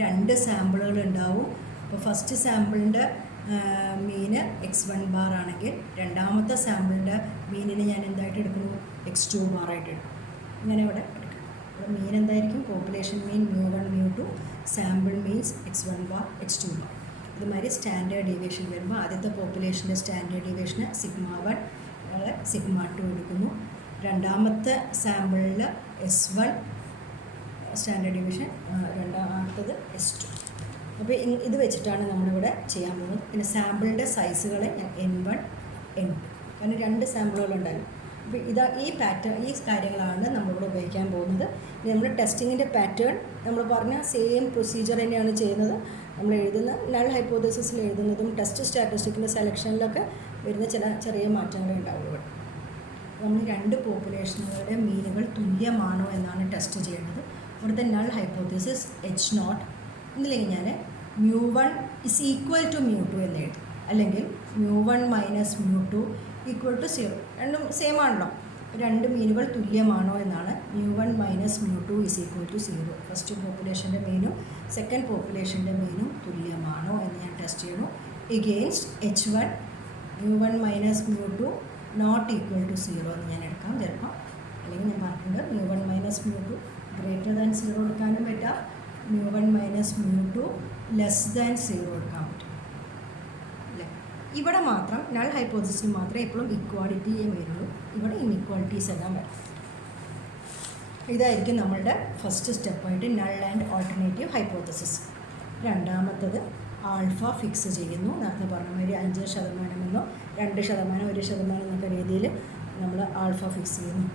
രണ്ട് സാമ്പിളുകൾ ഉണ്ടാവും. അപ്പോൾ ഫസ്റ്റ് സാമ്പിളിൻ്റെ മീന് x1 ബാർ ആണെങ്കിൽ രണ്ടാമത്തെ സാമ്പിളിൻ്റെ മീനിനെ ഞാൻ എന്തായിട്ട് എടുക്കുന്നു? x2 ബാറായിട്ട് എടുക്കും. ഇങ്ങനെ ഇവിടെ എടുക്കും. അപ്പോൾ മീൻ എന്തായിരിക്കും? Population mean μ1 μ2, sample means x1 bar x2 bar. ഇതുമാതിരി സ്റ്റാൻഡേർഡ് ഡീവിയേഷൻ വരുമ്പോൾ ആദ്യത്തെ പോപ്പുലേഷൻ്റെ സ്റ്റാൻഡേർഡ് ഡീവിയേഷന് σ1 σ2 എടുക്കുന്നു. രണ്ടാമത്തെ സാമ്പിളിൽ S1 സ്റ്റാൻഡേർഡ് ഡീവിയേഷൻ, രണ്ടാമത്തത് S2. അപ്പോൾ ഇത് വെച്ചിട്ടാണ് നമ്മളിവിടെ ചെയ്യാൻ പോകുന്നത്. പിന്നെ സാമ്പിളിൻ്റെ സൈസുകൾ ഞാൻ N1 N2, കാരണം രണ്ട് സാമ്പിളുകളുണ്ടായിരുന്നു. അപ്പോൾ ഈ കാര്യങ്ങളാണ് നമ്മളിവിടെ ഉപയോഗിക്കാൻ പോകുന്നത്. നമ്മൾ ടെസ്റ്റിങ്ങിൻ്റെ പാറ്റേൺ നമ്മൾ പറഞ്ഞ സെയിം പ്രൊസീജിയർ തന്നെയാണ് ചെയ്യുന്നത്. നമ്മൾ എഴുതുന്ന നൾ ഹൈപ്പോതെസിസിൽ എഴുതുന്നതും ടെസ്റ്റ് സ്റ്റാറ്റിസ്റ്റിക്കിൻ്റെ സെലക്ഷനിലൊക്കെ വരുന്ന ചെറിയ മാറ്റങ്ങളേ ഉണ്ടാവുള്ളൂ. ഇവിടെ നമ്മൾ രണ്ട് പോപ്പുലേഷനുകളുടെ മീനുകൾ തുല്യമാണോ എന്നാണ് ടെസ്റ്റ് ചെയ്യേണ്ടത്. ഇവിടുത്തെ നൾ ഹൈപ്പോതെസിസ് H0 എന്നില്ലെങ്കിൽ ഞാൻ μ1 is equal to μ2 എന്ന് എഴുതും. അല്ലെങ്കിൽ μ1 minus μ2 equal to 0. രണ്ടും സെയിം ആണല്ലോ. രണ്ട് മീനുകൾ തുല്യമാണോ എന്നാണ്. μ1 minus μ2 is equal to 0. First പോപ്പുലേഷൻ്റെ മീനും സെക്കൻഡ് പോപ്പുലേഷൻ്റെ മീനും തുല്യമാണോ എന്ന് ഞാൻ ടെസ്റ്റ് ചെയ്യണു. Against H1 μ1 minus μ2 not equal to 0 എന്ന് ഞാൻ എടുക്കാം ചിലപ്പോൾ. അല്ലെങ്കിൽ ഞാൻ പറഞ്ഞിട്ടുണ്ട് μ1 minus μ2 ഗ്രേറ്റർ ദാൻ 0 എടുക്കാനും പറ്റാം, μ1 minus μ2 ലെസ് ദാൻ 0 എടുക്കാൻ പറ്റും അല്ലേ. ഇവിടെ മാത്രം നൾ ഹൈപ്പോസിസിൽ മാത്രമേ എപ്പോഴും ഇക്വാളിറ്റിയേ വരുള്ളൂ. ഇവിടെ ഇൻഇക്വാളിറ്റീസ് എല്ലാം വരും. ഇതായിരിക്കും നമ്മളുടെ ഫസ്റ്റ് സ്റ്റെപ്പായിട്ട് നൾ ആൻഡ് ഓൾട്ടർനേറ്റീവ് ഹൈപ്പോസിസ്. രണ്ടാമത്തത് ആൽഫ ഫിക്സ് ചെയ്യുന്നു. നേരത്തെ പറഞ്ഞ മാതിരി 5% എന്നോ 2%, 1% എന്നൊക്കെ രീതിയിൽ നമ്മൾ ആൽഫ ഫിക്സ് ചെയ്യുന്നു.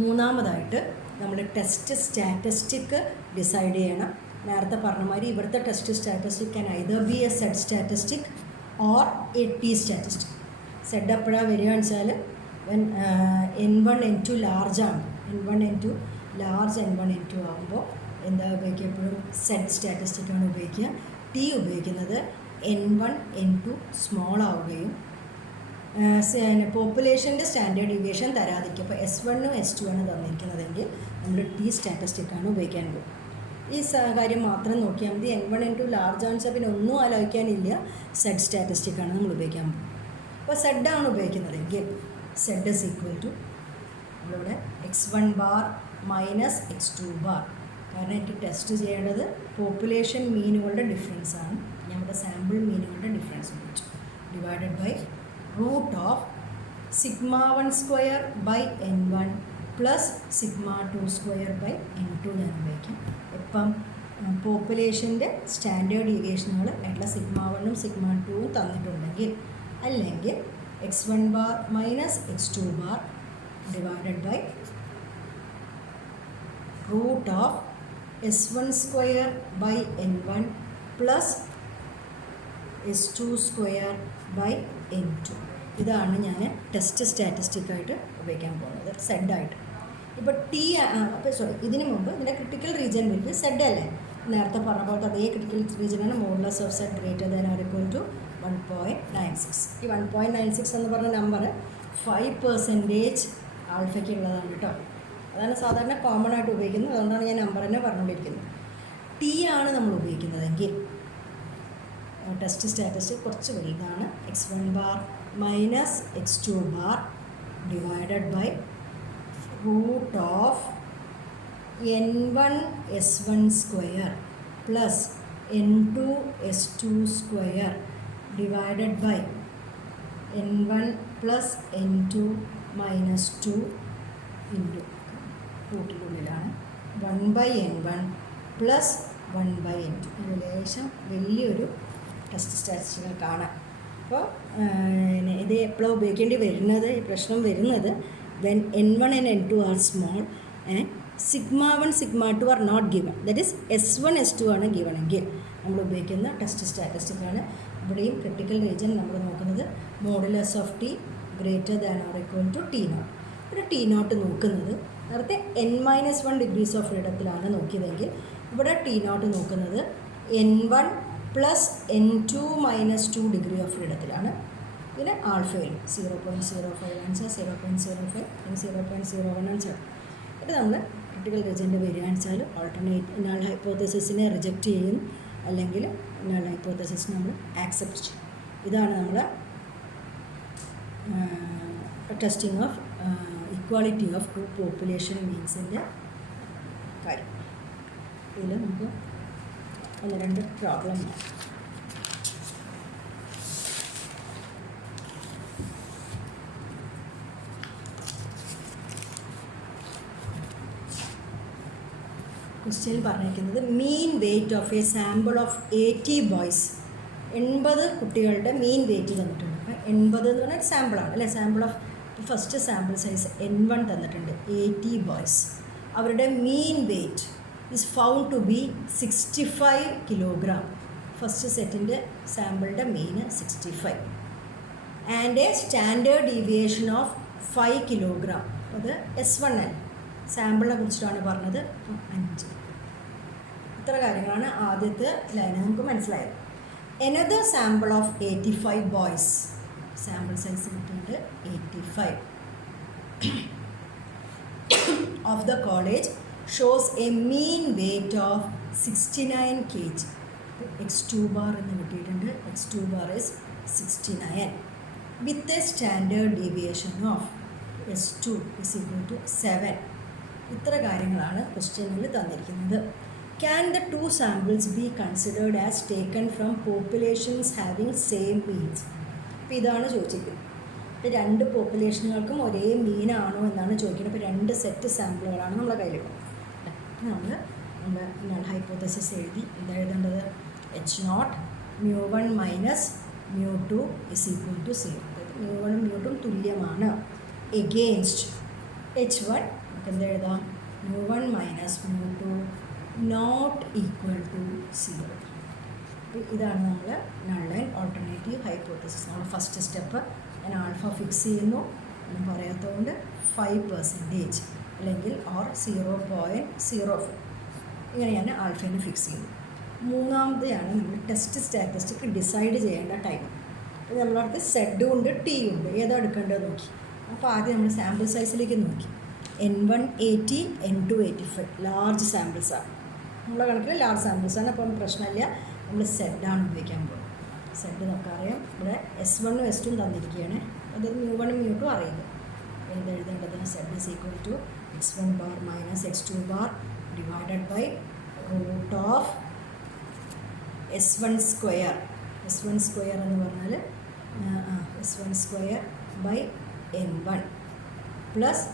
മൂന്നാമതായിട്ട് നമ്മൾ ടെസ്റ്റ് സ്റ്റാറ്റിസ്റ്റിക് ഡിസൈഡ് ചെയ്യണം. നേരത്തെ പറഞ്ഞ മാതിരി ഇവിടുത്തെ test statistic can either be a z statistic or a t statistic. Z എപ്പോഴാണ് വരികയെന്ന് വെച്ചാൽ N1 N2 ലാർജാണ്. N1 N2 large N1 N2 ആകുമ്പോൾ എന്താ ഉപയോഗിക്കുക? എപ്പോഴും സെഡ് സ്റ്റാറ്റിസ്റ്റിക്കാണ് ഉപയോഗിക്കുക. ടി ഉപയോഗിക്കുന്നത് N1 N2 സ്മോൾ ആവുകയും പോപ്പുലേഷൻ്റെ സ്റ്റാൻഡേർഡ് ഡീവിയേഷൻ തരാതിരിക്കും. അപ്പോൾ S1 S2 ആണ് തന്നിരിക്കുന്നതെങ്കിൽ നമ്മൾ ടി സ്റ്റാറ്റിസ്റ്റിക്കാണ് ഉപയോഗിക്കാൻ പോകും. ഈ കാര്യം മാത്രം നോക്കിയാൽ മതി. N1 N2 ലാർജ് ആണെന്ന് പിന്നെ ഒന്നും ആലോചിക്കാനില്ല, സെഡ് സ്റ്റാറ്റിസ്റ്റിക്കാണ് നമ്മൾ ഉപയോഗിക്കാൻ പോകും. അപ്പോൾ സെഡാണ് ഉപയോഗിക്കുന്നതെങ്കിൽ സെഡ് ഇസ് ഈക്വൽ ടു നമ്മളിവിടെ x1 bar minus x2 bar. കാരണം എനിക്ക് ടെസ്റ്റ് ചെയ്യേണ്ടത് പോപ്പുലേഷൻ മീനുകളുടെ ഡിഫറൻസാണ്. ഞാൻ ഇവിടെ സാമ്പിൾ മീനുകളുടെ ഡിഫറൻസ് ഉപയോഗിച്ചു. Divided by root of σ1² by N1 plus σ2² by N2 ഞാൻ ഉപയോഗിക്കും. ഇപ്പം പോപ്പുലേഷൻ്റെ സ്റ്റാൻഡേർഡ് ഡീവിയേഷനുകൾ ആയിട്ടുള്ള σ1ഉം σ2ഉം തന്നിട്ടുണ്ടെങ്കിൽ, അല്ലെങ്കിൽ x1 bar minus x2 bar divided by root of S1² by N1 plus S2² by N2. ഇതാണ് ഞാൻ ടെസ്റ്റ് സ്റ്റാറ്റിസ്റ്റിക്കായിട്ട് ഉപയോഗിക്കാൻ പോകുന്നത് സെഡായിട്ട്. ഇപ്പോൾ ടി അപ്പോൾ ഇതിന് മുമ്പ് ഇതിൻ്റെ ക്രിട്ടിക്കൽ റീജിയൻ വിൽ സെഡ് അല്ലേ. നേരത്തെ പറഞ്ഞ പോലത്തെ അതേ ക്രിട്ടിക്കൽ റീജിയനാണ് modulus of Z greater than or equal to 1.96. ഈ 1.96 എന്ന് പറഞ്ഞ നമ്പർ 5% ആൽഫയ്ക്ക് ഉള്ളതാണ് കേട്ടോ. അതാണ് സാധാരണ കോമൺ ആയിട്ട് ഉപയോഗിക്കുന്നത്. അതുകൊണ്ടാണ് ഞാൻ നമ്പർ തന്നെ പറഞ്ഞുകൊണ്ടിരിക്കുന്നത്. ടി ആണ് നമ്മൾ ഉപയോഗിക്കുന്നതെങ്കിൽ ടെസ്റ്റ് സ്റ്റാറ്റിസ്റ്റിക് കുറച്ച് വലുതാണ്. x1 bar minus x2 bar divided by root of N1 S1² plus N2 S2² divided by N1 plus N2 minus 2 into റൂട്ടിനുള്ളിലാണ് 1/N1 പ്ലസ് 1/n2. ലേശം വലിയൊരു ടെസ്റ്റ് സ്റ്റാറ്റിസ്റ്റിക്കൽ കാണാം. അപ്പോൾ ഇത് എപ്പോഴും ഉപയോഗിക്കേണ്ടി വരുന്നത്, ഈ പ്രശ്നം വരുന്നത് when n1 and n2 are small and sigma 1 sigma 2 are not given, that is s1 s2 ആണ് given എങ്കിൽ നമ്മൾ ഉപയോഗിക്കുന്ന ടെസ്റ്റ് സ്റ്റാറ്റിസ്റ്റിക്കാണ്. ഇവിടെയും ക്രിട്ടിക്കൽ റീജിയൻ നമ്മൾ നോക്കുന്നത് modulus of T greater than or equal to T0. ഇവിടെ T0 നോക്കുന്നത് നേരത്തെ n-1 ഡിഗ്രീസ് ഓഫ് ഫ്രീഡത്തിലാണ് നോക്കിയതെങ്കിൽ ഇവിടെ T0 നോക്കുന്നത് n1 plus n2 - 2 degree of ഫ്രീഡത്തിലാണ്. പിന്നെ ആൽഫയിൽ 0.05 ആൻസർ, 0.05 0.01 ആൻസർ. ഇത് നമ്മൾ ക്രിട്ടിക്കൽ റീജിയൻ്റെ വരികയാണെന്ന് ഓൾട്ടർനേറ്റ് നൾ ഹൈപ്പോത്തസിസിനെ റിജക്റ്റ് ചെയ്യും, അല്ലെങ്കിൽ നൾ ഹൈപ്പോത്തസിസ് നമ്മൾ ആക്സെപ്റ്റ് ചെയ്യും. ഇതാണ് നമ്മൾ testing of equality of two population മീൻസിൻ്റെ കാര്യം. ഇതിൽ നമുക്ക് 1-2 പ്രോബ്ലം ക്വസ്റ്റ്യൻ പറഞ്ഞിരിക്കുന്നത് mean weight of a sample of 80 boys. 80 കുട്ടികളുടെ മീൻ വെയ്റ്റ് തന്നിട്ടുണ്ട്. അപ്പോൾ 80 എന്ന് പറഞ്ഞാൽ സാമ്പിളാണ് അല്ലേ. Sample of first sample size n1 തന്നിട്ടുണ്ട്, 80 ബോയ്സ്. അവരുടെ mean weight is found to be 65 kilogram. First സെറ്റിൻ്റെ സാമ്പിളിൻ്റെ mean 65 and a standard deviation of 5 kilogram. അത് S1N സാമ്പിളിനെ കുറിച്ചിട്ടാണ് പറഞ്ഞത്. 5. ഇത്ര കാര്യങ്ങളാണ് ആദ്യത്തെ ലൈന് നമുക്ക് മനസ്സിലായത്. Another sample of 85 boys, sample size കിട്ടിയിട്ട് 85 of the college shows a mean weight of 69 kg. x2 bar എന്ന് കിട്ടിയിട്ടുണ്ട്. x2 bar is 69 with a standard deviation of s2 is equal to 7. ഇത്ര കാര്യങ്ങളാണ് ക്വസ്റ്റ്യനിൽ തന്നിരിക്കുന്നത്. Can the 2 samples be considered as taken from populations having same means. അപ്പോൾ ഇതാണ് ചോദിച്ചിരിക്കുന്നത്. ഇപ്പോൾ 2 പോപ്പുലേഷനുകൾക്കും ഒരേ മീനാണോ എന്നാണ് ചോദിക്കുന്നത്. ഇപ്പോൾ 2 സെറ്റ് സാമ്പിളുകളാണ് നമ്മളെ കയ്യിലുള്ളത്. നമ്മൾ നൾ ഹൈപ്പോത്തസിസ് എഴുതി. എന്താ എഴുതേണ്ടത്? H0 μ1 - μ2 is equal to 0. അതായത് μ1 ഉം μ2 തുല്യമാണ്. എഗെയിൻസ്റ്റ് H1 നമുക്ക് എന്താ എഴുതാം? μ1 - μ2 നോട്ട് ഈക്വൽ ടു 0. അപ്പോൾ ഇതാണ് നമ്മൾ നൾ ആൻഡ് ഓൾട്ടർനേറ്റീവ് ഹൈപ്പോത്തസിസ്. നമ്മൾ ഫസ്റ്റ് സ്റ്റെപ്പ് ഞാൻ ആൽഫ ഫിക്സ് ചെയ്യുന്നു. ഒന്നും പറയാത്തതുകൊണ്ട് 5% അല്ലെങ്കിൽ ഓർ 0.05 ഇങ്ങനെയാണ് ആൽഫേനെ ഫിക്സ് ചെയ്യുന്നത്. മൂന്നാമത്തെയാണ് നമ്മൾ ടെസ്റ്റ് സ്റ്റാറ്റിസ്റ്റിക് ഡിസൈഡ് ചെയ്യേണ്ട ടൈം. അപ്പോൾ നമ്മളടുത്ത് സെഡും ഉണ്ട് ടിയും ഉണ്ട്. ഏതാ എടുക്കേണ്ടത് നോക്കി. അപ്പോൾ ആദ്യം നമ്മൾ സാമ്പിൾ സൈസിലേക്ക് നോക്കി. n1 80, n2 85 large സാമ്പിൾസാണ്. നമ്മളെ കണക്കിൽ ലാർജ് സാമ്പിൾസാണ്. അപ്പം പ്രശ്നമില്ല, നമ്മൾ സെഡാണ് ഉപയോഗിക്കാൻ പോകുന്നത്. സെഡ് നമുക്ക് അറിയാം. ഇവിടെ S1 ഉം S2 ഉം തന്നിരിക്കുകയാണ്. അതായത് μ1 ഉം μ2 അറിയില്ല. എന്ത് എഴുതേണ്ടത്? Z is equal to x1 bar minus x2 bar divided by root of S1 square. S1 square എന്ന് പറഞ്ഞാൽ S1 square by n1 plus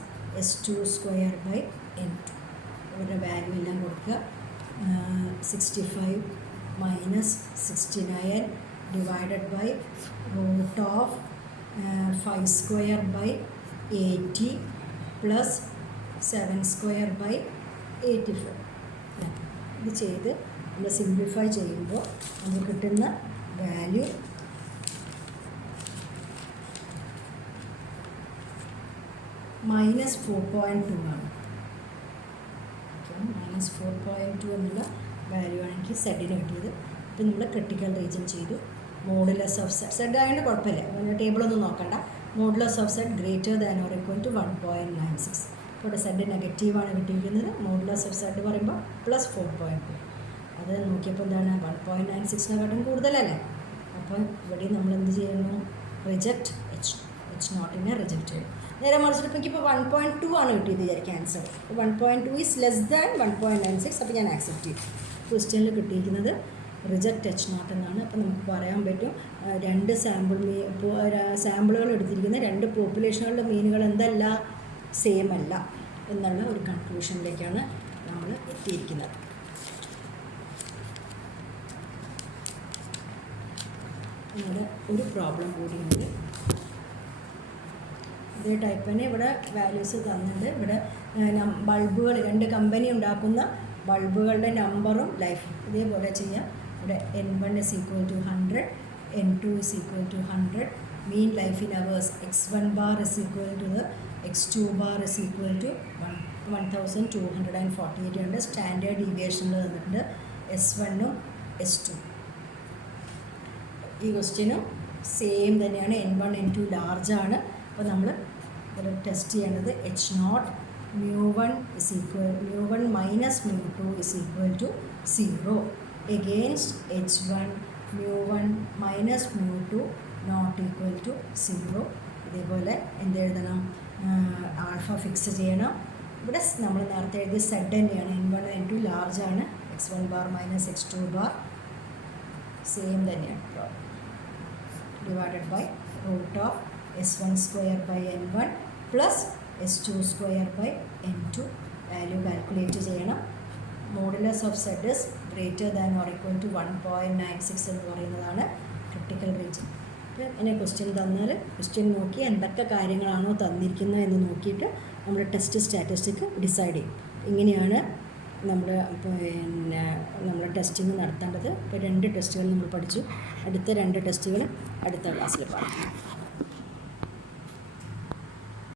S2 square by n2. ഇവരുടെ വാല്യൂ എല്ലാം കൊടുക്കുക. 65 minus 69 divided by root of 5 square by 80 plus 7 square by 85. ഇത് ചെയ്ത് നമ്മൾ simplify ചെയ്യുമ്പോൾ നമുക്ക് കിട്ടുന്ന വാല്യൂ -4.2 ആണ്. -4.2 എന്നുള്ള വാല്യൂ ആണ് എനിക്ക് സെഡിന് കിട്ടിയത്. അപ്പോൾ നമ്മൾ ക്രിട്ടിക്കൽ റീജിയൻ ചെയ്തു. മോഡുലസ് ഓഫ് സെഡ്, സെഡ് ആയതുകൊണ്ട് കുഴപ്പമില്ല, നമ്മൾ ടേബിളൊന്നും നോക്കണ്ട. Modulus of Z greater than or equal to 1.96. അപ്പോൾ ഇവിടെ സെഡ് നെഗറ്റീവാണ് കിട്ടിയിരിക്കുന്നത്. മോഡുലസ് ഓഫ് സെഡ് പറയുമ്പോൾ +4.2. അത് നോക്കിയപ്പോൾ എന്താണ്? 1.96നെക്കാട്ടും കൂടുതലല്ലേ. അപ്പോൾ ഇവിടെ നമ്മൾ എന്ത് ചെയ്യുന്നു? റിജക്റ്റ് H0നെ റിജക്റ്റ് ചെയ്യും. നേരെ മറിച്ചിട്ട് ഇപ്പോൾ എനിക്കിപ്പോൾ 1.2 ആണ് കിട്ടിയത് വിചാരിക്കുക ആൻസർ. 1.2 is less than 1.96. അപ്പോൾ ഞാൻ ആക്സെപ്റ്റ് ചെയ്യും. ക്വസ്റ്റ്യനിൽ കിട്ടിയിരിക്കുന്നത് റിജക്റ്റ് H0 എന്നാണ്. അപ്പോൾ നമുക്ക് പറയാൻ പറ്റും 2 സാമ്പിളുകൾ എടുത്തിരിക്കുന്ന 2 പോപ്പുലേഷനുകളുടെ മീനുകൾ എന്തല്ല, സെയിം അല്ല എന്നുള്ള ഒരു കൺക്ലൂഷനിലേക്കാണ് നമ്മൾ എത്തിയിരിക്കുന്നത്. ഇവിടെ ഒരു പ്രോബ്ലം കൂടിയുണ്ട്. ഇതേ ടൈപ്പ് തന്നെ ഇവിടെ വാല്യൂസ് തന്നിട്ടുണ്ട്. ഇവിടെ ബൾബുകൾ 2 കമ്പനി ഉണ്ടാക്കുന്ന ബൾബുകളുടെ നമ്പറും ലൈഫും ഇതേപോലെ ചെയ്യാം. ഇവിടെ N1 is equal to 100, N2 is equal to 100, mean life in hours x1 bar is equal to the x2 bar is equal to 1248 ഉണ്ട്. സ്റ്റാൻഡേർഡ് ഡീവിയേഷനിൽ തന്നിട്ടുണ്ട് S1ഉം S2. ഈ ക്വസ്റ്റ്യനും സെയിം തന്നെയാണ്. N1 N2 ലാർജാണ്. അപ്പോൾ നമ്മൾ ഇതിൽ ടെസ്റ്റ് ചെയ്യേണ്ടത് H0 μ1 is equal μ1 minus μ2 is equal to 0 against H1 μ1 minus μ2 not equal to 0. ഇതേപോലെ എന്ത് എഴുതണം? ആൽഫ ഫിക്സ് ചെയ്യണം. ഇവിടെ നമ്മൾ നേരത്തെ എഴുതിയ സെഡ് തന്നെയാണ്. N1 N2 ലാർജാണ്. x1 bar minus x2 bar same തന്നെയാണ്. Divided by root of S1 square by N1 plus S2 square by N2. Value calculate ചെയ്യണം. Modulus of Z is greater than or equal to 1.96 എന്ന് പറയുന്നതാണ് critical region. അപ്പോൾ എന്നെ question തന്നാൽ question നോക്കി എന്തൊക്കെ കാര്യങ്ങളാണോ തന്നിരിക്കുന്നത് എന്ന് നോക്കിയിട്ട് നമ്മൾ ടെസ്റ്റ് സ്റ്റാറ്റിസ്റ്റിക് ഡിസൈഡ് ചെയ്യും. ഇങ്ങനെയാണ് നമ്മൾ ടെസ്റ്റിംഗ് നടത്തേണ്ടത്. ഇപ്പോൾ 2 ടെസ്റ്റുകൾ നമ്മൾ പഠിച്ചു. അടുത്ത 2 ടെസ്റ്റുകൾ അടുത്ത ക്ലാസ്സിൽ പറയാം.